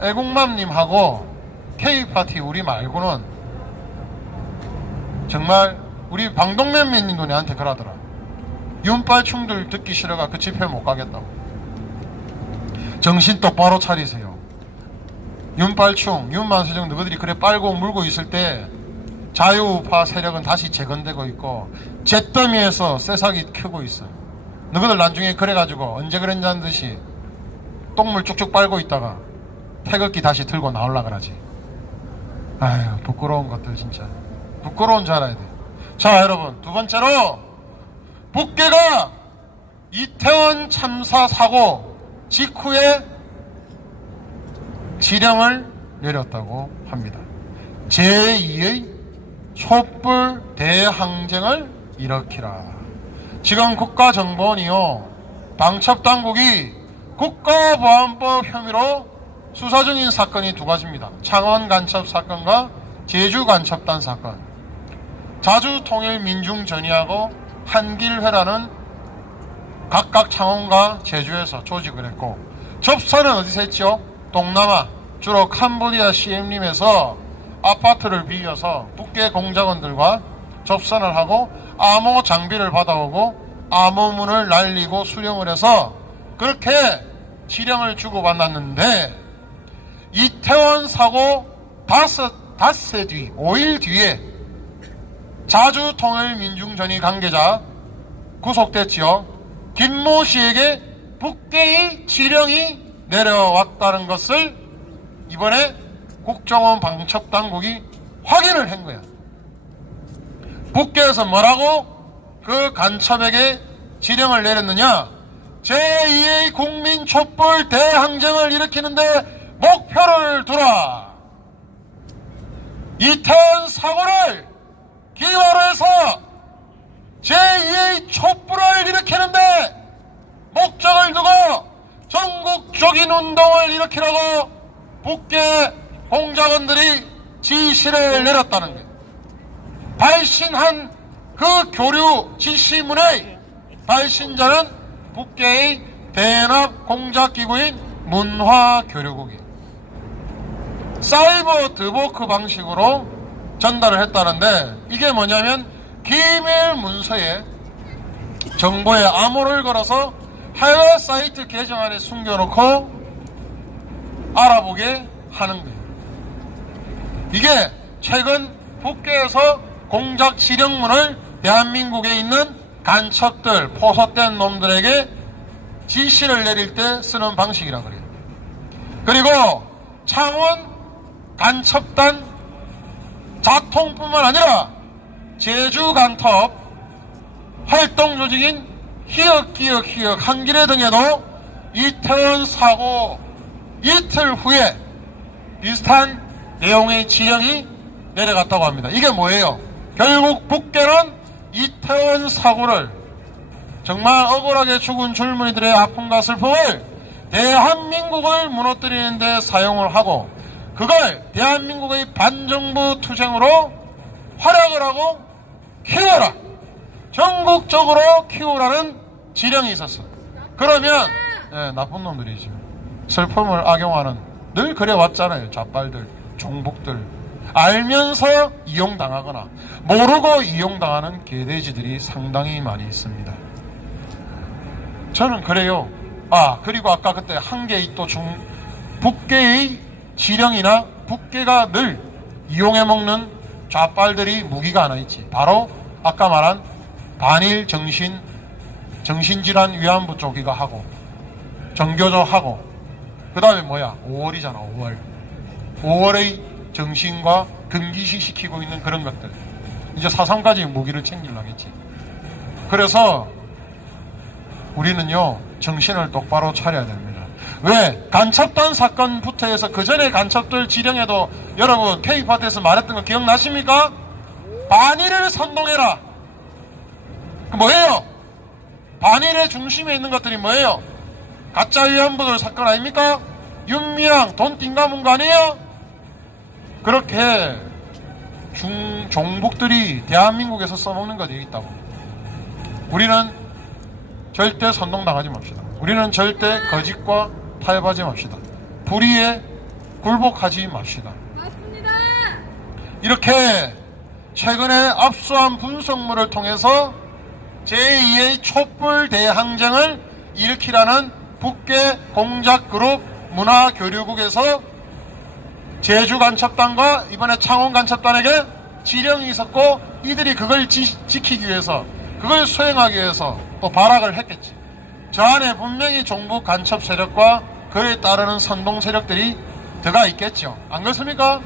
애국맘님하고 K파티 우리 말고는 정말 우리 방동면면님도 내한테 그러더라. 윤빨충들 듣기 싫어가 그 집회 못 가겠다고. 정신 똑바로 차리세요. 윤빨충, 윤만세정 너희들이 그래 빨고 물고 있을 때 자유우파 세력은 다시 재건되고 있고 잿더미에서 쇠사기 켜고 있어. 너희들 나중에 그래가지고 언제 그랬냐는 듯이 똥물 쭉쭉 빨고 있다가 태극기 다시 들고 나올라 그러지. 아유, 부끄러운 것들 진짜. 부끄러운 줄 알아야 돼. 자, 여러분, 두 번째로 북계가 이태원 참사 사고 직후에 지령을 내렸다고 합니다. 제2의 촛불 대항쟁을 일으키라. 지금 국가정보원이요, 방첩당국이 국가보안법 혐의로 수사 중인 사건이 두 가지입니다. 창원 간첩 사건과 제주 간첩단 사건. 자주통일민중전의하고 한길회라는 각각 창원과 제주에서 조직을 했고, 접선은 어디서 했죠? 동남아, 주로 캄보디아 시엠림에서 아파트를 빌려서 북계 공작원들과 접선을 하고 암호 장비를 받아오고 암호문을 날리고 수령을 해서 그렇게 지령을 주고받았는데, 이태원 사고 닷새 뒤 5일 뒤에 자주통일민중전의 관계자 구속됐지요. 김모 씨에게 북계의 지령이 내려왔다는 것을 이번에 국정원 방첩당국이 확인을 한 거야. 북계에서 뭐라고 그 간첩에게 지령을 내렸느냐? 제2의 국민 촛불 대항쟁을 일으키는데 목표를 두라. 이태원 사고를 기화로 해서 제2의 촛불을 일으키는데 목적을 두고 전국적인 운동을 일으키라고 북계 공작원들이 지시를 내렸다는 거예요. 발신한 그 교류 지시문의 발신자는 북계의 대납 공작기구인 문화교류국이에요. 사이버 드보크 방식으로 전달을 했다는데, 이게 뭐냐면 기밀 문서에 정보에 암호를 걸어서 해외 사이트 계정 안에 숨겨놓고 알아보게 하는 거예요. 이게 최근 북계에서 공작 지령문을 대한민국에 있는 간첩들, 포섭된 놈들에게 지시를 내릴 때 쓰는 방식이라 그래요. 그리고 창원 간첩단 자통뿐만 아니라 제주 간첩 활동 조직인 희역기역 한길회 등에도 이태원 사고 이틀 후에 비슷한 내용의 지령이 내려갔다고 합니다. 이게 뭐예요? 결국 북계는 이태원 사고를, 정말 억울하게 죽은 젊은이들의 아픔과 슬픔을 대한민국을 무너뜨리는 데 사용을 하고, 그걸 대한민국의 반정부 투쟁으로 활약을 하고 키워라, 전국적으로 키우라는 지령이 있었어. 그러면 나쁜 놈들이지. 슬픔을 악용하는, 늘 그래왔잖아요. 좌빨들, 종북들, 알면서 이용당하거나 모르고 이용당하는 개돼지들이 상당히 많이 있습니다. 저는 그래요. 그리고 아까 그때 한계의 또 북계의 지령이나 북계가 늘 이용해먹는 좌빨들이 무기가 하나 있지. 바로 아까 말한 반일 정신질환 위안부 쪽이가 하고, 정교조 하고, 그 다음에 뭐야? 5월이잖아. 5월의 정신과 금기시 시키고 있는 그런 것들. 이제 4.3까지 무기를 챙기려겠지. 그래서 우리는요, 정신을 똑바로 차려야 됩니다. 왜? 간첩단 사건부터 해서 그 전에 간첩들 지령에도 여러분 K파트에서 말했던 거 기억나십니까? 반일을 선동해라. 그 뭐예요? 반일의 중심에 있는 것들이 뭐예요? 가짜 위안부들 사건 아닙니까? 윤미향 돈 띵가문 거 아니에요? 그렇게 종북들이 대한민국에서 써먹는 것들이 있다고. 우리는 절대 선동당하지 맙시다. 우리는 절대 거짓과 타협하지 맙시다. 불의에 굴복하지 맙시다. 맞습니다. 이렇게 최근에 압수한 분석물을 통해서 제2의 촛불 대항쟁을 일으키라는 북계 공작그룹 문화교류국에서 제주 간첩단과 이번에 창원 간첩단에게 지령이 있었고, 이들이 그걸 지키기 위해서, 그걸 수행하기 위해서 또 발악을 했겠지. 저 안에 분명히 종북 간첩 세력과 그에 따르는 선동 세력들이 들어가 있겠죠. 안 그렇습니까?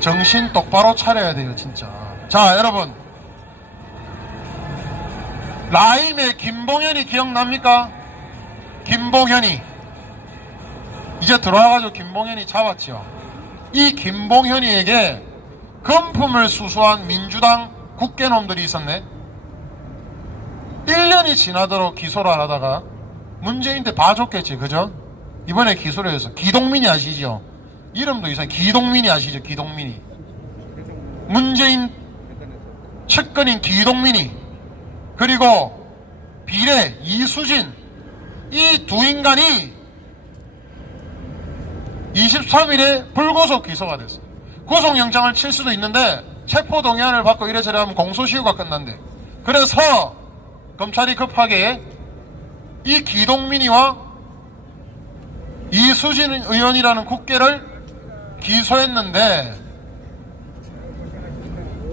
정신 똑바로 차려야 돼요, 진짜. 자, 여러분. 라임의 김봉현이 기억납니까? 김봉현이. 이제 들어와가지고 김봉현이 잡았죠. 이 김봉현이에게 금품을 수수한 민주당 국회놈들이 있었네. 1년이 지나도록 기소를 안 하다가 문재인한테 봐줬겠지, 그죠? 이번에 기소를 해서 기동민이 아시죠? 이름도 이상해. 기동민이 아시죠? 기동민이. 문재인 측근인 기동민이, 그리고 비례 이수진, 이 두 인간이 23일에 불구속 기소가 됐어. 구속영장을 칠 수도 있는데 체포동의안을 받고 이래저래 하면 공소시효가 끝난대. 그래서 검찰이 급하게 이 기동민이와 이수진 의원이라는 국회를 기소했는데,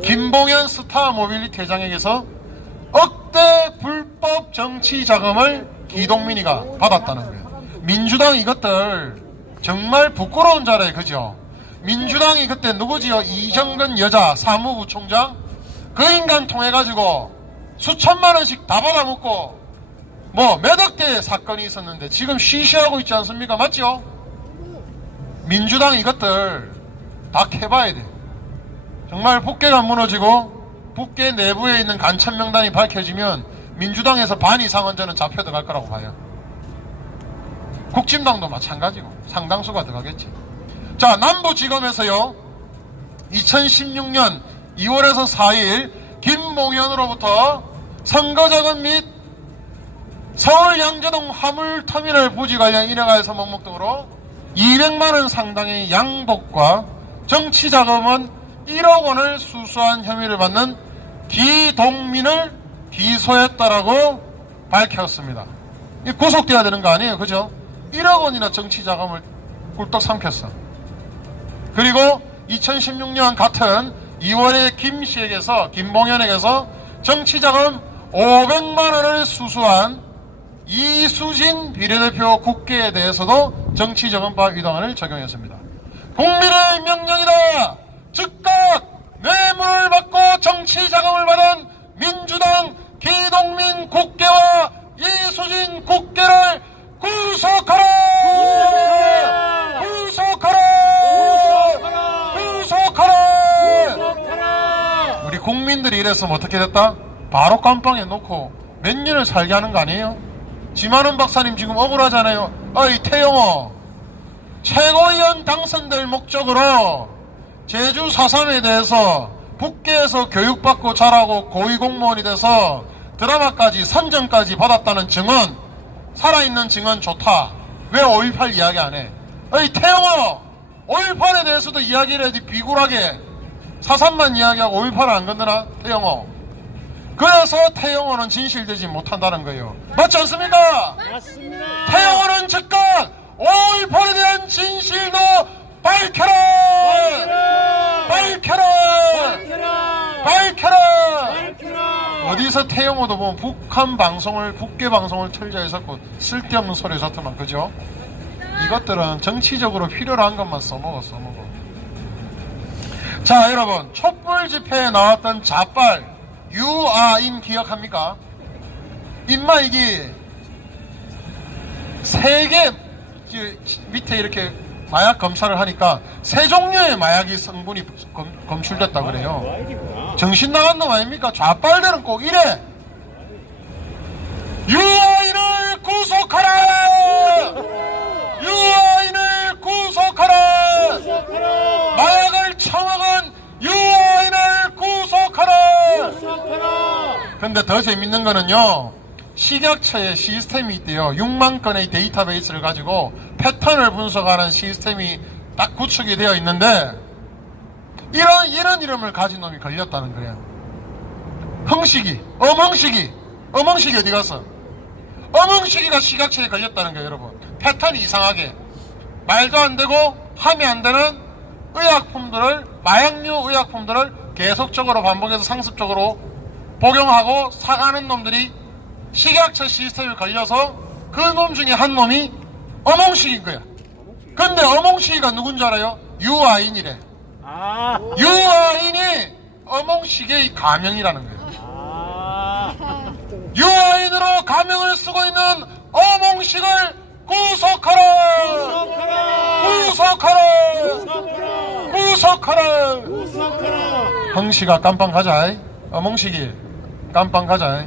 김봉현 스타 모빌리티 회장에게서 억대 불법 정치 자금을 기동민이가 받았다는 거예요. 민주당 이것들 정말 부끄러운 자리에, 그죠? 민주당이 그때 누구지요? 이정근 여자 사무부총장, 그 인간 통해가지고 수천만 원씩 다 받아먹고 뭐 몇 억대의 사건이 있었는데 지금 쉬쉬하고 있지 않습니까? 맞죠? 민주당 이것들 다 캐봐야 돼. 정말 북계가 무너지고 북계 내부에 있는 간첩 명단이 밝혀지면 민주당에서 반 이상은 저는 잡혀 들어갈 거라고 봐요. 국진당도 마찬가지고 상당수가 들어가겠지. 자, 남부지검에서요 2016년 2월에서 4일 김봉현으로부터 선거자금 및 서울 양재동 화물터미널 부지 관련 인허가에서 목록 등으로 200만원 상당의 양복과 정치자금은 1억 원을 수수한 혐의를 받는 기동민을 기소했다라고 밝혔습니다. 구속돼야 되는 거 아니에요, 그죠? 1억 원이나 정치자금을 꿀떡 삼켰어. 그리고 2016년 같은 2월에 김 씨에게서, 김봉현에게서 정치자금 500만 원을 수수한 이수진 비례대표 국회에 대해서도 정치자금법 위반을 적용했습니다. 국민의 명령이다. 즉각 뇌물을 받고 정치자금을 받은 민주당 기동민 국회와 이수진 국회를 구속하라! 구속하라! 구속하라! 우리 국민들이 이랬으면 어떻게 됐다? 바로 깜빵에 놓고 몇 년을 살게 하는 거 아니에요? 지만원 박사님 지금 억울하잖아요. 어이 태영호, 최고위원 당선될 목적으로 제주 4.3에 대해서 북계에서 교육받고 자라고 고위공무원이 돼서 드라마까지 선정까지 받았다는 증언, 살아있는 증언 좋다. 왜 5.18 이야기 안 해? 어이 태영호, 5.18에 대해서도 이야기를 해야지. 비굴하게 4.3만 이야기하고 5.18을 안 건드나? 태영호. 그래서 태영호는 진실되지 못한다는 거예요. 맞지 않습니까? 맞습니다. 태영호는 즉각 5.18에 대한 진실도 밝혀라! 밝혀라! 밝혀라! 어디서 태영호도 보면 북한 방송을, 북계 방송을 틀자 했었고 쓸데없는 소리 줬더만, 그죠? 이것들은 정치적으로 필요로 한 것만 써먹어. 자, 여러분, 촛불 집회에 나왔던 자빨 유아인 기억합니까? 인마 이게 세 개 밑에 이렇게 마약 검사를 하니까 세 종류의 마약이 성분이 검출됐다 그래요. 정신 나간 놈 아닙니까? 좌빨들은 꼭 이래. 유아인을 구속하라! 유아인을 구속하라! 마약을 처먹은 유아인을 구속하라! 근데 더 재밌는 거는요, 식약처에 시스템이 있대요. 6만 건의 데이터베이스를 가지고 패턴을 분석하는 시스템이 딱 구축이 되어 있는데, 이런 이름을 가진 놈이 걸렸다는 거예요. 어멍식이 어디 갔어? 어멍식이가 식약처에 걸렸다는 거예요, 여러분. 패턴이 이상하게 말도 안 되고 하면 안 되는 의약품들을, 마약류 의약품들을 계속적으로 반복해서 상습적으로 복용하고 사가는 놈들이 식약처 시스템에 걸려서 그 놈 중에 한 놈이 어몽식인 거야. 근데 어몽시기가 누군지 알아요? 유아인이래. 아. 유아인이 어몽시기의 가명이라는 거예요. 아. 유아인으로 가명을 쓰고 있는 어몽식을 구속하라! 구속하라! 구속하라! 구속하라. 형씨가 깜빵 가자. 어몽식이 깜빵 가자.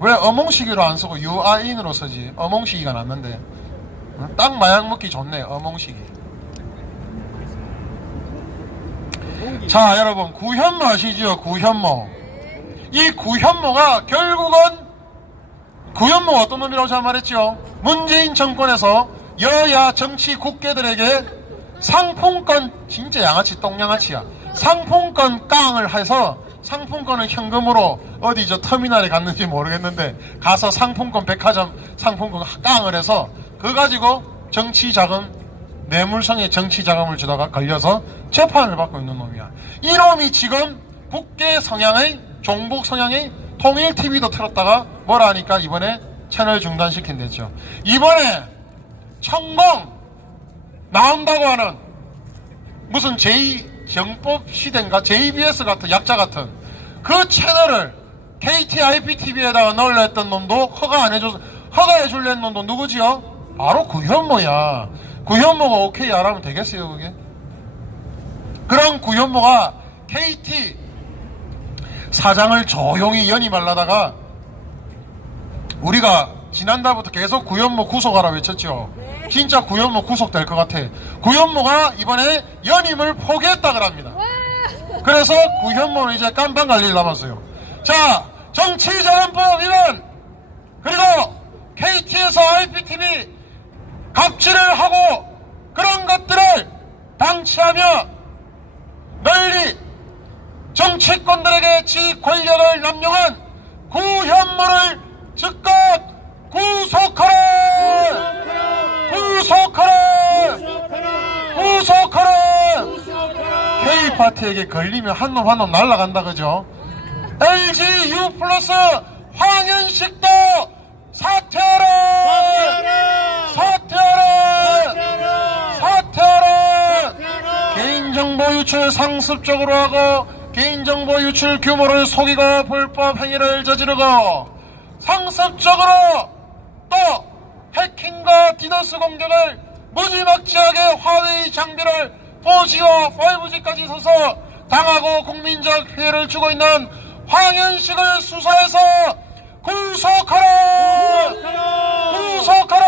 왜 어몽식이로 안 쓰고 유아인으로 쓰지? 어몽식이가 낫는데. 딱 마약 먹기 좋네, 어몽식이. 자, 여러분, 구현모 아시죠? 구현모. 이 구현모가 결국은 구현모가 어떤 놈이라고 제가 말했죠? 문재인 정권에서 여야 정치 국계들에게 상품권, 진짜 양아치 똥양아치야. 상품권 깡을 해서 상품권을 현금으로 어디 저 터미널에 갔는지 모르겠는데 가서 상품권 백화점 상품권 깡을 해서 그거 가지고 정치 자금, 뇌물성의 정치 자금을 주다가 걸려서 재판을 받고 있는 놈이야. 이놈이 지금 국계 성향의 종북 성향의 통일 TV도 틀었다가 뭐라 하니까 이번에 채널 중단시킨댔죠. 이번에 천공 나온다고 하는 무슨 제2정법 시대인가 JBS 같은 약자 같은 그 채널을 KT IPTV에다가 넣으려 했던 놈도 허가해 줄래 놈도 누구지요? 바로 구현모야. 구현모가 오케이 하라면 되겠어요 그게? 그런 구현모가 KT 사장을 조용히 연임하려다가 우리가 지난달부터 계속 구현모 구속하라 외쳤죠. 진짜 구현모 구속될 것 같아. 구현모가 이번에 연임을 포기했다 그럽니다. 그래서 구현모는 이제 깜빵 갈 일 남았어요. 자, 정치자금법 위반 그리고 KT에서 IPTV 갑질을 하고 그런 것들을 방치하며 널리 정치권들에게 지 권력을 남용한 구현모를 즉각 구속하라! 구속하라! 구속하라! K파티에게 걸리면 한 놈 한 놈 날아간다 그죠? LG U 플러스 황현식도 사퇴하라! 사퇴하라! 사퇴하라! 개인정보 유출 상습적으로 하고 개인정보 유출 규모를 속이고 불법 행위를 저지르고 상습적으로 또 해킹과 디더스 공격을 무지막지하게 화웨이 장비를 4G와 5G까지 써서 당하고 국민적 피해를 주고 있는 황현식을 수사해서 구속하라! 구속하라!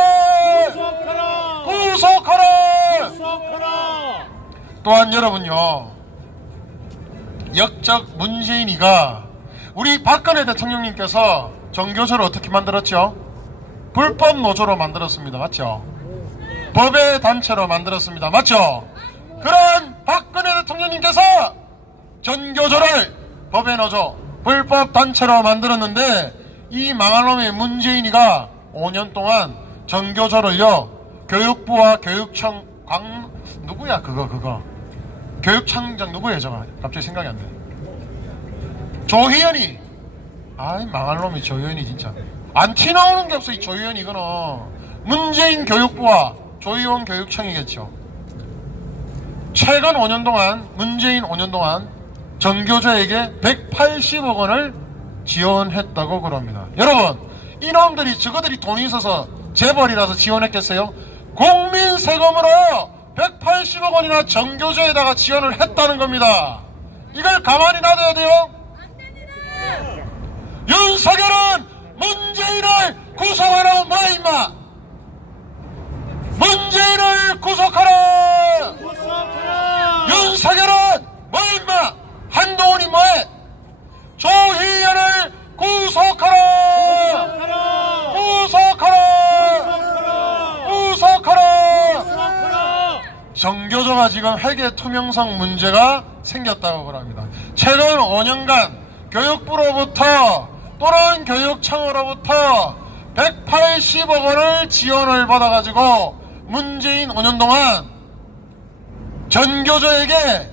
구속하라! 또한 여러분요, 역적 문재인이가 우리 박근혜 대통령님께서 정교조를 어떻게 만들었죠? 불법 노조로 만들었습니다. 맞죠? 법의 단체로 만들었습니다. 맞죠? 그런 박근혜 대통령님께서 전교조를 법의 노조, 불법 단체로 만들었는데 이 망할 놈의 문재인이가 5년 동안 전교조를요, 교육부와 교육청 누구야 그거 교육청장 누구예요 저거? 갑자기 생각이 안 나. 조희연이. 아이 망할 놈이 조희연이 진짜. 안 티나오는 게 없어 이 조희연이. 이거는 문재인 교육부와 조희연 교육청이겠죠. 최근 5년 동안 문재인 5년 동안 전교조에게 180억 원을 지원했다고 그럽니다. 여러분 이놈들이 저거들이 돈이 있어서 재벌이라서 지원했겠어요? 국민 세금으로 180억 원이나 전교조에다가 지원을 했다는 겁니다. 이걸 가만히 놔둬야 돼요? 윤석열은 문재인을 구속하라고 뭐야 임마. 문재인을 구속하라. 윤석열은 뭐 임마. 한동훈이 뭐해. 조희연을 구속하라. 구속하라. 구속하라. 정교조가 지금 회계 투명성 문제가 생겼다고 그럽니다. 최근 5년간 교육부로부터 또는 교육청으로부터 180억 원을 지원을 받아가지고 문재인 5년 동안 전교조에게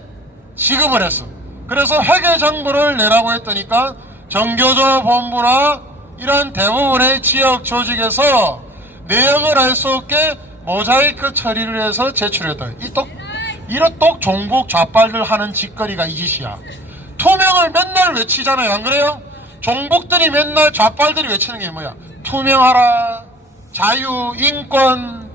지급을 했어. 그래서 회계정보를 내라고 했더니까 전교조 본부나 이런 대부분의 지역 조직에서 내역을 알 수 없게 모자이크 처리를 해서 제출했다. 이런 똑 종북 좌빨들 하는 짓거리가 이 짓이야. 투명을 맨날 외치잖아요. 안 그래요? 종북들이 맨날 좌빨들이 외치는 게 뭐야? 투명하라, 자유, 인권,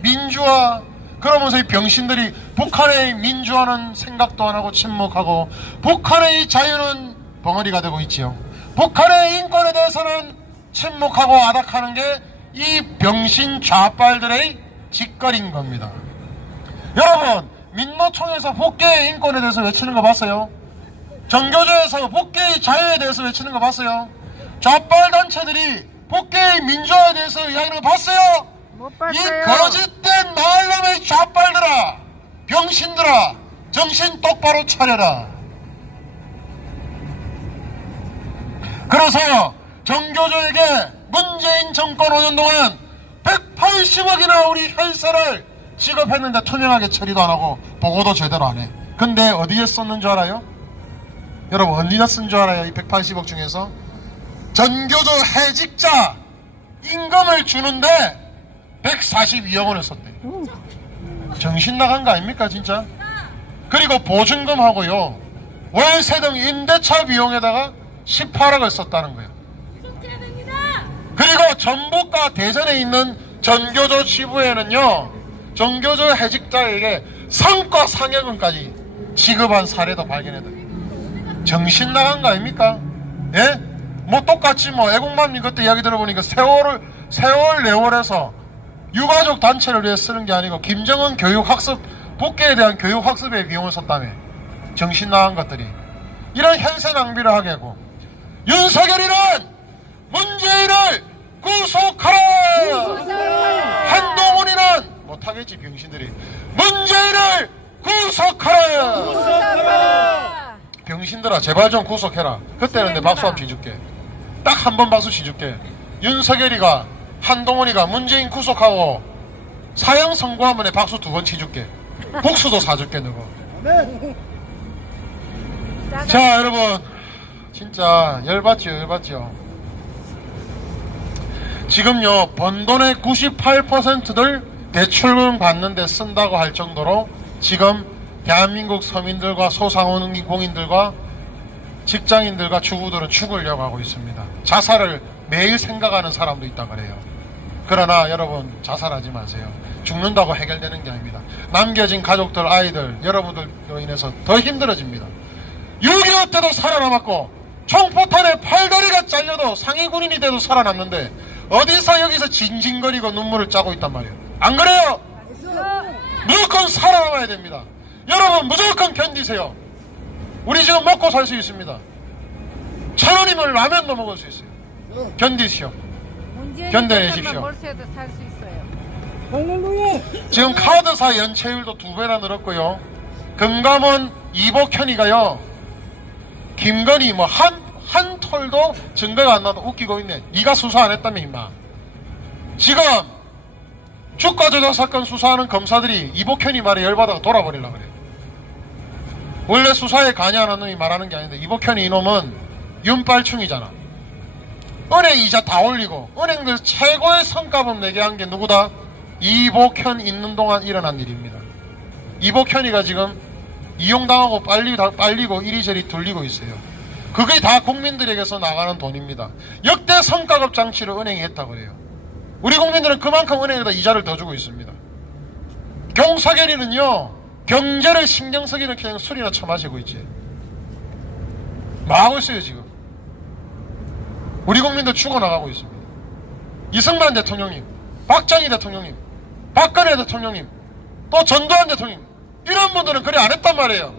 민주화. 그러면서 이 병신들이 북한의 민주화는 생각도 안 하고 침묵하고, 북한의 자유는 벙어리가 되고 있지요. 북한의 인권에 대해서는 침묵하고 아닥하는 게 이 병신 좌빨들의 짓거리인 겁니다. 여러분, 민노총에서 복개의 인권에 대해서 외치는 거 봤어요? 정교조에서 복개의 자유에 대해서 외치는 거 봤어요? 좌빨 단체들이 복개의 민주화에 대해서 이야기하는 거 봤어요? 이 거짓된 나알놈의 좌빨들아, 병신들아, 정신 똑바로 차려라. 그래서 정교조에게 문재인 정권 5년 동안 180억이나 우리 혈세를 지급했는데 투명하게 처리도 안 하고 보고도 제대로 안 해. 근데 어디에 썼는 줄 알아요? 여러분, 어디다 쓴 줄 알아요? 이 180억 중에서 전교조 해직자 임금을 주는데 142억 원을 썼대. 정신 나간 거 아닙니까 진짜? 그리고 보증금하고요, 월세 등 임대차 비용에다가 18억을 썼다는 거예요. 그리고 전북과 대전에 있는 전교조 지부에는요, 전교조 해직자에게 성과 상여금까지 지급한 사례도 발견해요. 정신 나간 거 아닙니까? 예? 뭐 똑같이 뭐 애국맘님 그때 이야기 들어보니까 세월 내월에서 유가족 단체를 위해 쓰는 게 아니고 김정은 교육학습 복귀에 대한 교육학습에 비용을 썼다며. 정신 나간 것들이 이런 현세 낭비를 하게 하고, 윤석열이는 문재인을 구속하라! 한동훈이는 못하겠지 병신들이 문재인을 구속하라! 병신들아 제발 좀 구속해라. 그때는 내 박수 한번 치줄게. 딱 한 번 박수 치줄게. 윤석열이가 한동훈이가 문재인 구속하고 사형 선고하면 내 박수 2번 치줄게. 복수도 사줄게 너거. 자 여러분, 진짜 열받죠. 지금요 번 돈의 98%를 대출금 받는데 쓴다고 할 정도로 지금 대한민국 서민들과 소상공인들과 직장인들과 주부들은 죽으려고 하고 있습니다. 자살을 매일 생각하는 사람도 있다 그래요. 그러나 여러분, 자살하지 마세요. 죽는다고 해결되는 게 아닙니다. 남겨진 가족들, 아이들, 여러분들로 인해서 더 힘들어집니다. 6.25 때도 살아남았고 총포탄에 팔다리가 잘려도 상위 군인이 돼도 살아남는데 어디서 여기서 징징거리고 눈물을 짜고 있단 말이에요. 안 그래요? 무조건 살아남아야 됩니다. 여러분 무조건 견디세요. 우리 지금 먹고 살 수 있습니다. 1,000원이면 라면도 먹을 수 있어요. 견디시오. 견뎌내십시오. 월세도 살 수 있어요. 지금 카드사 연체율도 2배나 늘었고요. 금감원 이복현이가요, 김건희 뭐 한 톨도 증거가 안 나도 웃기고 있네. 네가 수사 안 했다며 임마. 지금 주가 조작 사건 수사하는 검사들이 이복현이 말에 열받아서 돌아버리려고 그래. 원래 수사에 관여하는 놈이 말하는 게 아닌데, 이복현이 이놈은 윤빨충이잖아. 은행 이자 다 올리고 은행들 최고의 성과급 내게 한 게 누구다? 이복현 있는 동안 일어난 일입니다. 이복현이가 지금 이용당하고 빨리고 이리저리 돌리고 있어요. 그게 다 국민들에게서 나가는 돈입니다. 역대 성과급 장치를 은행이 했다고 그래요. 우리 국민들은 그만큼 은행에다 이자를 더 주고 있습니다. 경사결이는요, 경제를 신경 쓰기는 그냥 술이나 처마시고 있지. 뭐 하고 있어요 지금. 우리 국민들 죽어나가고 있습니다. 이승만 대통령님, 박정희 대통령님, 박근혜 대통령님, 또 전두환 대통령님, 이런 분들은 그래 안 했단 말이에요.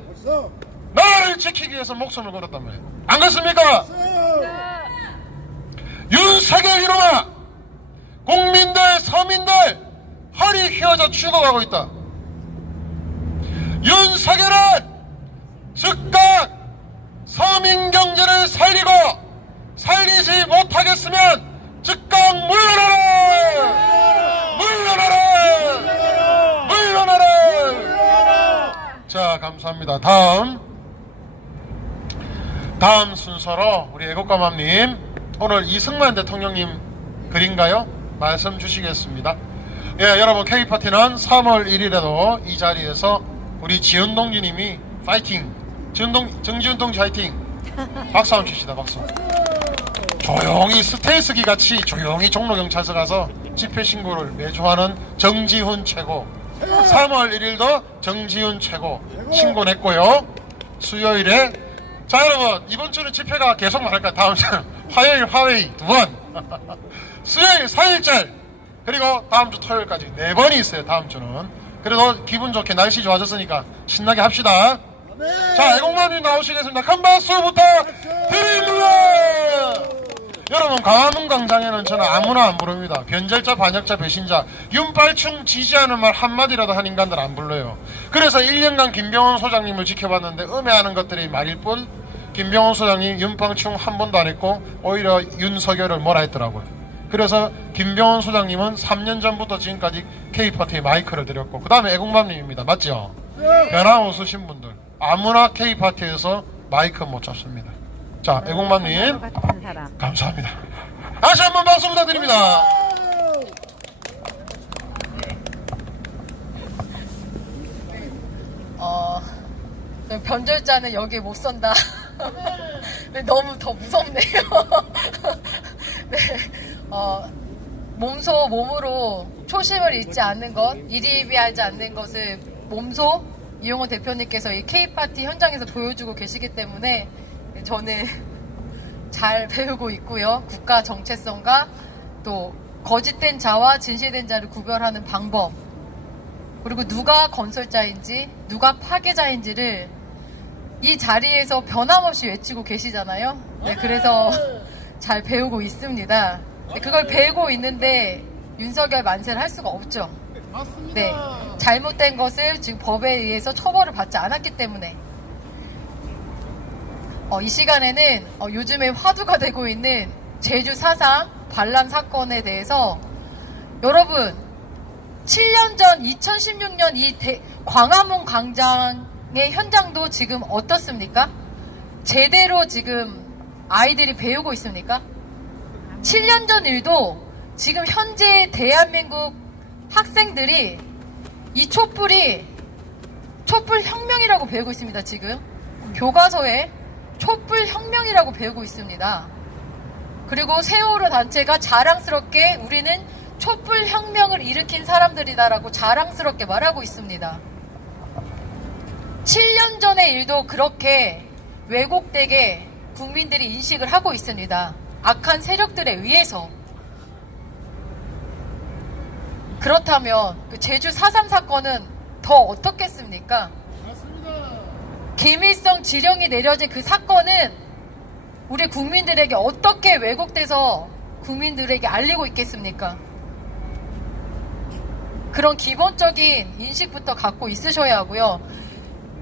나라를 지키기 위해서 목숨을 걸었단 말이에요. 안 그렇습니까? 윤석열 이놈아, 국민들, 서민들 허리 휘어져 죽어가고 있다. 윤석열은 즉각 서민 경제를 살리지 못하겠으면 즉각 물러나라! 자, 감사합니다. 다음 순서로 우리 애국가맘님, 오늘 이승만 대통령님 글인가요? 말씀 주시겠습니다. 예, 여러분 K파티는 3월 1일에도 이 자리에서 우리 지은 동지님이 파이팅, 정지훈 동지 파이팅, 박수 한번 주시다. 박수. 조용히 스테이스기 같이 조용히 종로경찰서 가서 집회 신고를 매주 하는 정지훈 최고. 3월 1일도 정지훈 최고 신고 냈고요. 수요일에 자 여러분 이번 주는 집회가 계속 많을까요? 다음 주는 화요일 화웨이 2번 수요일 4일절 그리고 다음 주 토요일까지 4번이 있어요. 다음 주는. 그래도 기분 좋게 날씨 좋아졌으니까 신나게 합시다. 자 애국마님 나오시겠습니다. 큰 박수 부탁드립니다. 여러분 광화문 광장에는 저는 아무나 안 부릅니다. 변절자, 반역자, 배신자, 윤빨충 지지하는 말 한마디라도 한 인간들 안 불러요. 그래서 1년간 김병원 소장님을 지켜봤는데 음해하는 것들이 말일 뿐 김병원 소장님 윤빨충 한 번도 안 했고 오히려 윤석열을 뭐라 했더라고요. 그래서 김병원 소장님은 3년 전부터 지금까지 K파티에 마이크를 드렸고 그 다음에 애국맘님입니다. 맞죠? 변함없으신 분들 아무나 K파티에서 마이크 못 잡습니다. 자, 애국맘님 같은 사람. 감사합니다. 다시 한번 박수 부탁드립니다. 변절자는 여기에 못 선다. 네, 너무 더 무섭네요. 네, 몸으로 초심을 잃지 않는 것, 이리비하지 않는 것을 몸소 이용호 대표님께서 이 K파티 현장에서 보여주고 계시기 때문에 저는 잘 배우고 있고요. 국가 정체성과 또 거짓된 자와 진실된 자를 구별하는 방법, 그리고 누가 건설자인지 누가 파괴자인지를 이 자리에서 변함없이 외치고 계시잖아요. 네, 그래서 잘 배우고 있습니다. 네, 그걸 배우고 있는데 윤석열 만세를 할 수가 없죠. 네, 잘못된 것을 지금 법에 의해서 처벌을 받지 않았기 때문에 이 시간에는 요즘에 화두가 되고 있는 제주 4.3 반란 사건에 대해서 여러분 7년 전 2016년 이 광화문 광장의 현장도 지금 어떻습니까? 제대로 지금 아이들이 배우고 있습니까? 7년 전 일도 지금 현재 대한민국 학생들이 이 촛불 혁명이라고 배우고 있습니다. 지금 교과서에 촛불 혁명이라고 배우고 있습니다. 그리고 세월호 단체가 자랑스럽게 우리는 촛불 혁명을 일으킨 사람들이다라고 자랑스럽게 말하고 있습니다. 7년 전의 일도 그렇게 왜곡되게 국민들이 인식을 하고 있습니다. 악한 세력들에 의해서. 그렇다면 그 제주 4.3 사건은 더 어떻겠습니까? 기밀성 지령이 내려진 그 사건은 우리 국민들에게 어떻게 왜곡돼서 국민들에게 알리고 있겠습니까? 그런 기본적인 인식부터 갖고 있으셔야 하고요.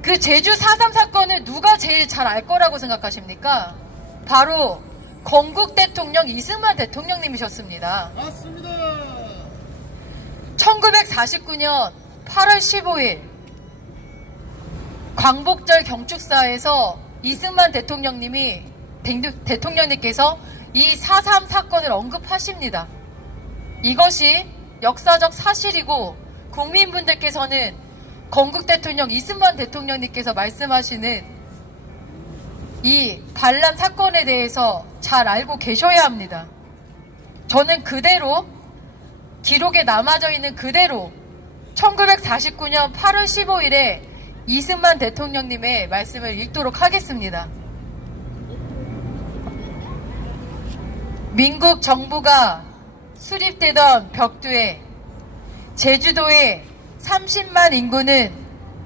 그 제주 4.3 사건을 누가 제일 잘 알 거라고 생각하십니까? 바로 건국 대통령 이승만 대통령님이셨습니다. 맞습니다. 1949년 8월 15일 광복절 경축사에서 이승만 대통령님께서 이 4.3 사건을 언급하십니다. 이것이 역사적 사실이고 국민분들께서는 건국 대통령 이승만 대통령님께서 말씀하시는 이 반란 사건에 대해서 잘 알고 계셔야 합니다. 저는 그대로 기록에 남아져 있는 그대로 1949년 8월 15일에 이승만 대통령님의 말씀을 읽도록 하겠습니다. 민국 정부가 수립되던 벽두에 제주도의 30만 인구는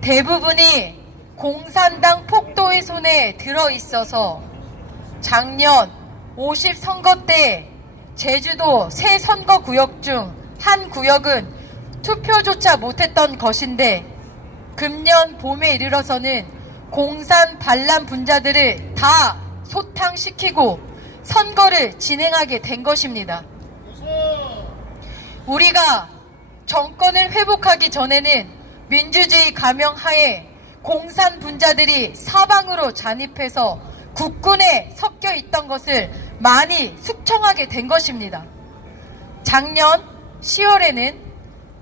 대부분이 공산당 폭도의 손에 들어있어서 작년 50선거 때 제주도 세 선거구역 중 한 구역은 투표조차 못했던 것인데 금년 봄에 이르러서는 공산 반란 분자들을 다 소탕시키고 선거를 진행하게 된 것입니다. 우리가 정권을 회복하기 전에는 민주주의 가명하에 공산 분자들이 사방으로 잔입해서 국군에 섞여 있던 것을 많이 숙청하게 된 것입니다. 작년 10월에는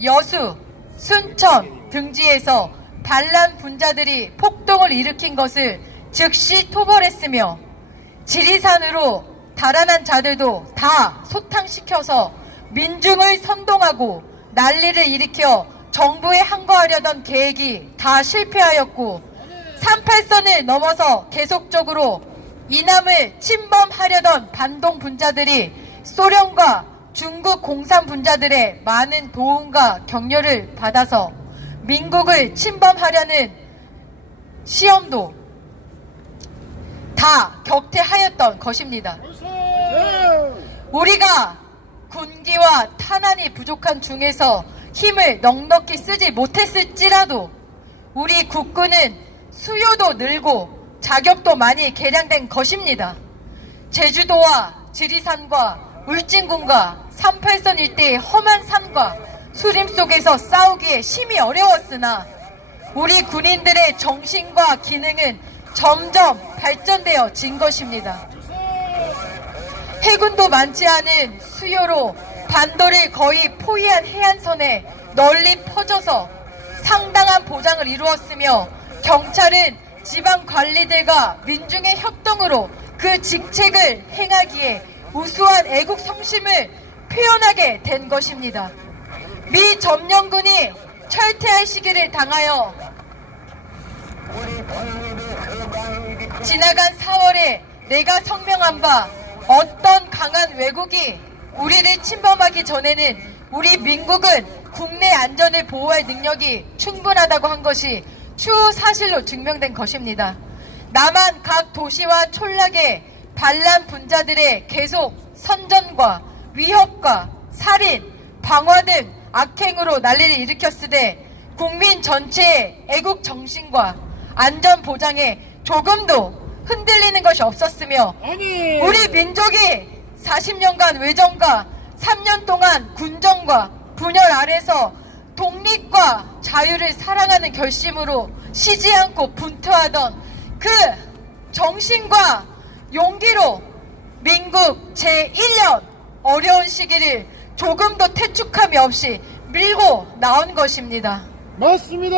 여수, 순천 등지에서 반란 분자들이 폭동을 일으킨 것을 즉시 토벌했으며 지리산으로 달아난 자들도 다 소탕시켜서 민중을 선동하고 난리를 일으켜 정부에 항거하려던 계획이 다 실패하였고 38선을 넘어서 계속적으로 이남을 침범하려던 반동 분자들이 소련과 중국 공산 분자들의 많은 도움과 격려를 받아서 민국을 침범하려는 시험도 다 격퇴하였던 것입니다. 우리가 군기와 탄환이 부족한 중에서 힘을 넉넉히 쓰지 못했을지라도 우리 국군은 수요도 늘고 자격도 많이 개량된 것입니다. 제주도와 지리산과 울진군과 38선 일대의 험한 산과 수림 속에서 싸우기에 심히 어려웠으나 우리 군인들의 정신과 기능은 점점 발전되어 진 것입니다. 해군도 많지 않은 수요로 반도를 거의 포위한 해안선에 널리 퍼져서 상당한 보장을 이루었으며 경찰은 지방 관리들과 민중의 협동으로 그 직책을 행하기에 우수한 애국 성심을 표현하게 된 것입니다. 미 점령군이 철퇴할 시기를 당하여 지나간 4월에 내가 성명한 바 어떤 강한 왜국이 우리를 침범하기 전에는 우리 민국은 국내 안전을 보호할 능력이 충분하다고 한 것이 추후 사실로 증명된 것입니다. 남한 각 도시와 촌락의 반란 분자들의 계속 선전과 위협과 살인, 방화 등 악행으로 난리를 일으켰으되 국민 전체의 애국 정신과 안전 보장에 조금도 흔들리는 것이 없었으며 우리 민족이 40년간 외정과 3년 동안 군정과 분열 아래서 독립과 자유를 사랑하는 결심으로 쉬지 않고 분투하던 그 정신과 용기로 민국 제1년 어려운 시기를 조금도 퇴축함이 없이 밀고 나온 것입니다. 맞습니다.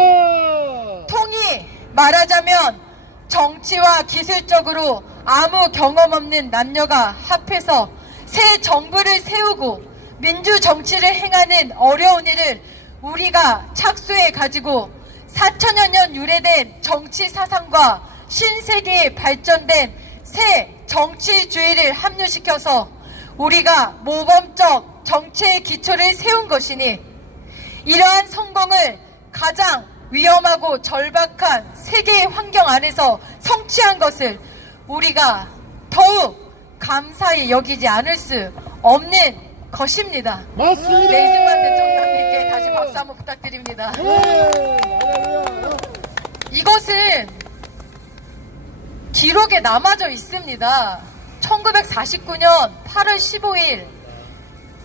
통이 말하자면 정치와 기술적으로 아무 경험 없는 남녀가 합해서 새 정부를 세우고 민주정치를 행하는 어려운 일을 우리가 착수해 가지고 4천여 년 유래된 정치 사상과 신세계에 발전된 새 정치주의를 합류시켜서 우리가 모범적 정치의 기초를 세운 것이니 이러한 성공을 가장 위험하고 절박한 세계의 환경 안에서 성취한 것을 우리가 더욱 감사히 여기지 않을 수 없는 것입니다. 맞습니다. 네, 이승만 대통령님께 다시 박수 한번 부탁드립니다. 이것은 기록에 남아져 있습니다. 1949년 8월 15일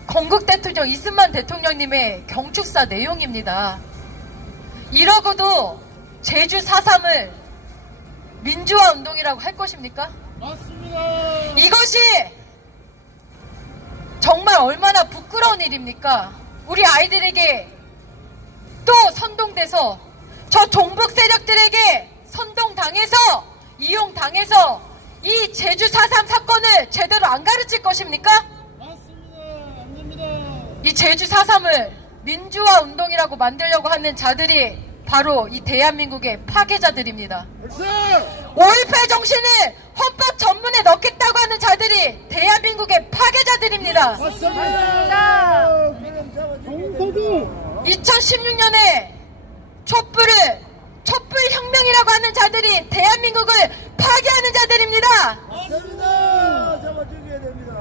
건국 대통령 이승만 대통령님의 경축사 내용입니다. 이러고도 제주 4.3을 민주화 운동이라고 할 것입니까? 맞습니다. 이것이 정말 얼마나 부끄러운 일입니까? 우리 아이들에게 또 선동돼서 저 종북 세력들에게 선동당해서 이용당해서 이 제주 4.3 사건을 제대로 안 가르칠 것입니까? 맞습니다. 안 됩니다. 이 제주 4.3을 민주화 운동이라고 만들려고 하는 자들이 바로 이 대한민국의 파괴자들입니다. 5.18 정신을 헌법 전문에 넣겠다고 하는 자들이 대한민국의 파괴자들입니다. 맞습니다. 정서주 2016년에 촛불혁명이라고 하는 자들이 대한민국을 파괴하는 자들입니다. 맞습니다. 잡아주셔야 됩니다.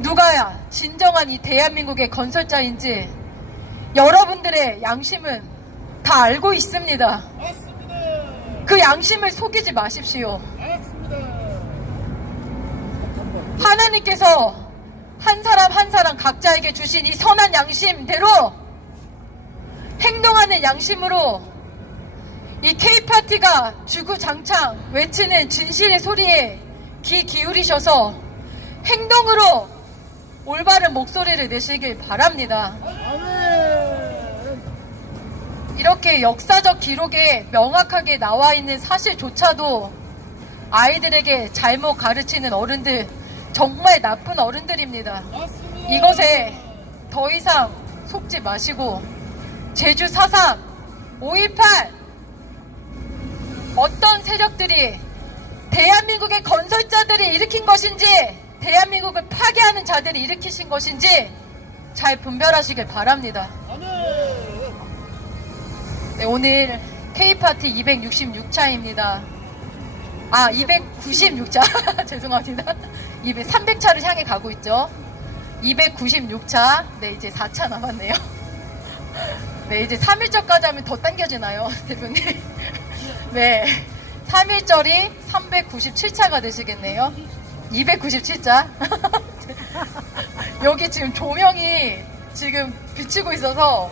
누가 진정한 이 대한민국의 건설자인지 여러분들의 양심은 다 알고 있습니다. 맞습니다. 그 양심을 속이지 마십시오. 맞습니다. 하나님께서 한 사람 한 사람 각자에게 주신 이 선한 양심대로 행동하는 양심으로 이 K파티가 주구장창 외치는 진실의 소리에 귀 기울이셔서 행동으로 올바른 목소리를 내시길 바랍니다. 아멘. 이렇게 역사적 기록에 명확하게 나와 있는 사실조차도 아이들에게 잘못 가르치는 어른들, 정말 나쁜 어른들입니다. 이것에 더 이상 속지 마시고 제주 4.3, 5.18 어떤 세력들이 대한민국의 건설자들이 일으킨 것인지, 대한민국을 파괴하는 자들이 일으키신 것인지 잘 분별하시길 바랍니다. 네, 오늘 K파티 266차입니다. 296차. 죄송합니다. 300차를 향해 가고 있죠. 296차. 네, 이제 4차 남았네요. 네, 이제 3일절까지 하면 더 당겨지나요, 대표님? 네. 3일절이 397차가 되시겠네요. 297차. 여기 지금 조명이 지금 비치고 있어서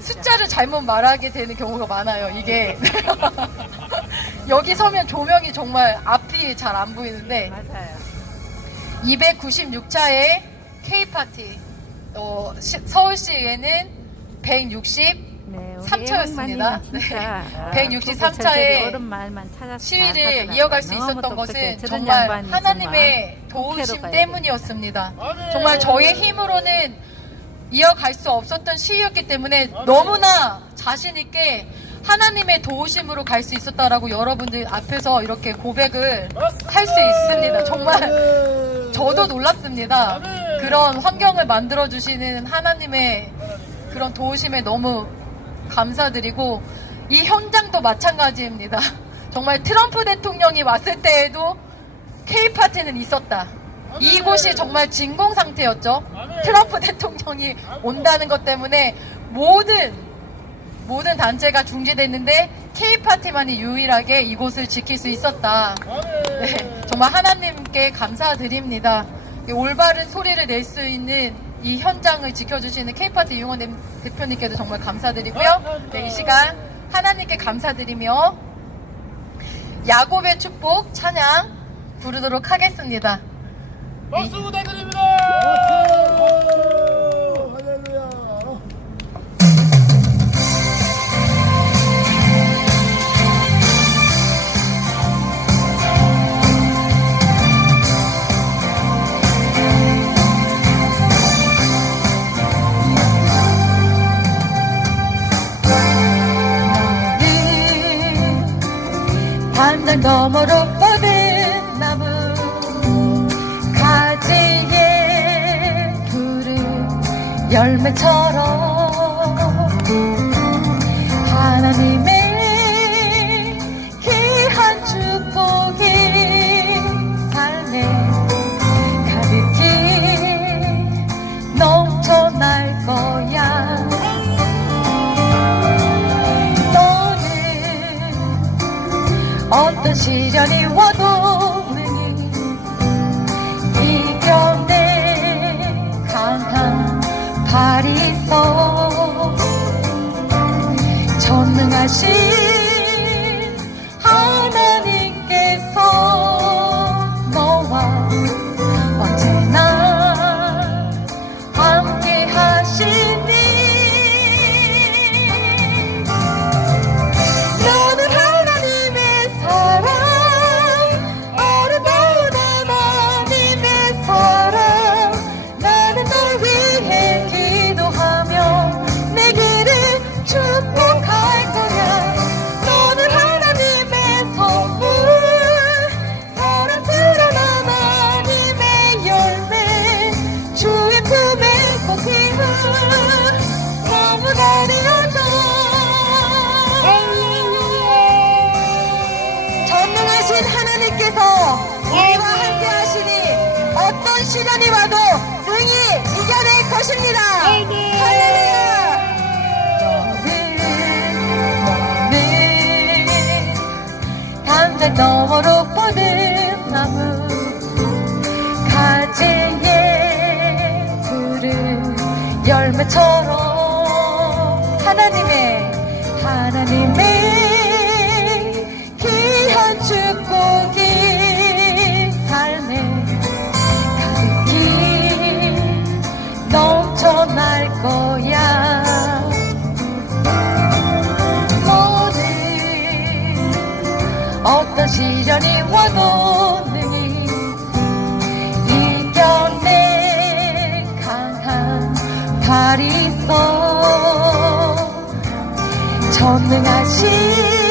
숫자를 잘못 말하게 되는 경우가 많아요, 이게. 여기 서면 조명이 정말 앞이 잘 안 보이는데. 맞아요. 296차의 K파티. 서울시에는 163차였습니다. 163차의 시위를 이어갈 수 있었던 것은 정말 하나님의 도우심 때문이었습니다. 정말 저의 힘으로는 이어갈 수 없었던 시위였기 때문에 너무나 자신있게 하나님의 도우심으로 갈 수 있었다라고 여러분들 앞에서 이렇게 고백을 할 수 있습니다. 정말 저도 놀랐습니다. 그런 환경을 만들어주시는 하나님의 그런 도우심에 너무 감사드리고, 이 현장도 마찬가지입니다. 정말 트럼프 대통령이 왔을 때에도 K파티는 있었다. 이곳이 정말 진공 상태였죠. 트럼프 대통령이 온다는 것 때문에 모든 단체가 중지됐는데 K파티만이 유일하게 이곳을 지킬 수 있었다. 네, 정말 하나님께 감사드립니다. 올바른 소리를 낼 수 있는 이 현장을 지켜주시는 K파티 이용원 대표님께도 정말 감사드리고요. 네, 이 시간 하나님께 감사드리며 야곱의 축복 찬양 부르도록 하겠습니다. 박수 부탁드립니다. 할렐루야. 반달 너머로 뻗은 나무 가지에 푸른 열매처럼 하나님의 귀한 축복이 삶에 가득히 넘쳐날 거야. 어떤 시련이 와도 능히 이겨내 강한 발이 있어. 전능하신 하나님께서 너와 언제나 함께 하시니 너는 하나님의 사랑, 아름다운 하나님의 사랑. 나는 널 위해 기도하며 내 길을 축복할 거야. 너는 하나님의 선물, 사랑스러운 하나님의 열매, 주의 품에 꼭 피운 너무나 되어줘. 전능하신 하나님께서 우리와 함께 하시니 어떤 시련이 와도 능히 이겨낼 것입니다. 할렐루야. 너는 담장 너머로 뻗은 나무 가지에 푸른 열매처럼 하나님의 귀한 축복이 삶에 가득히 넘쳐날 거야. 어떤 시련이 와도 능히 이겨내 강한 발이 있어 전능하신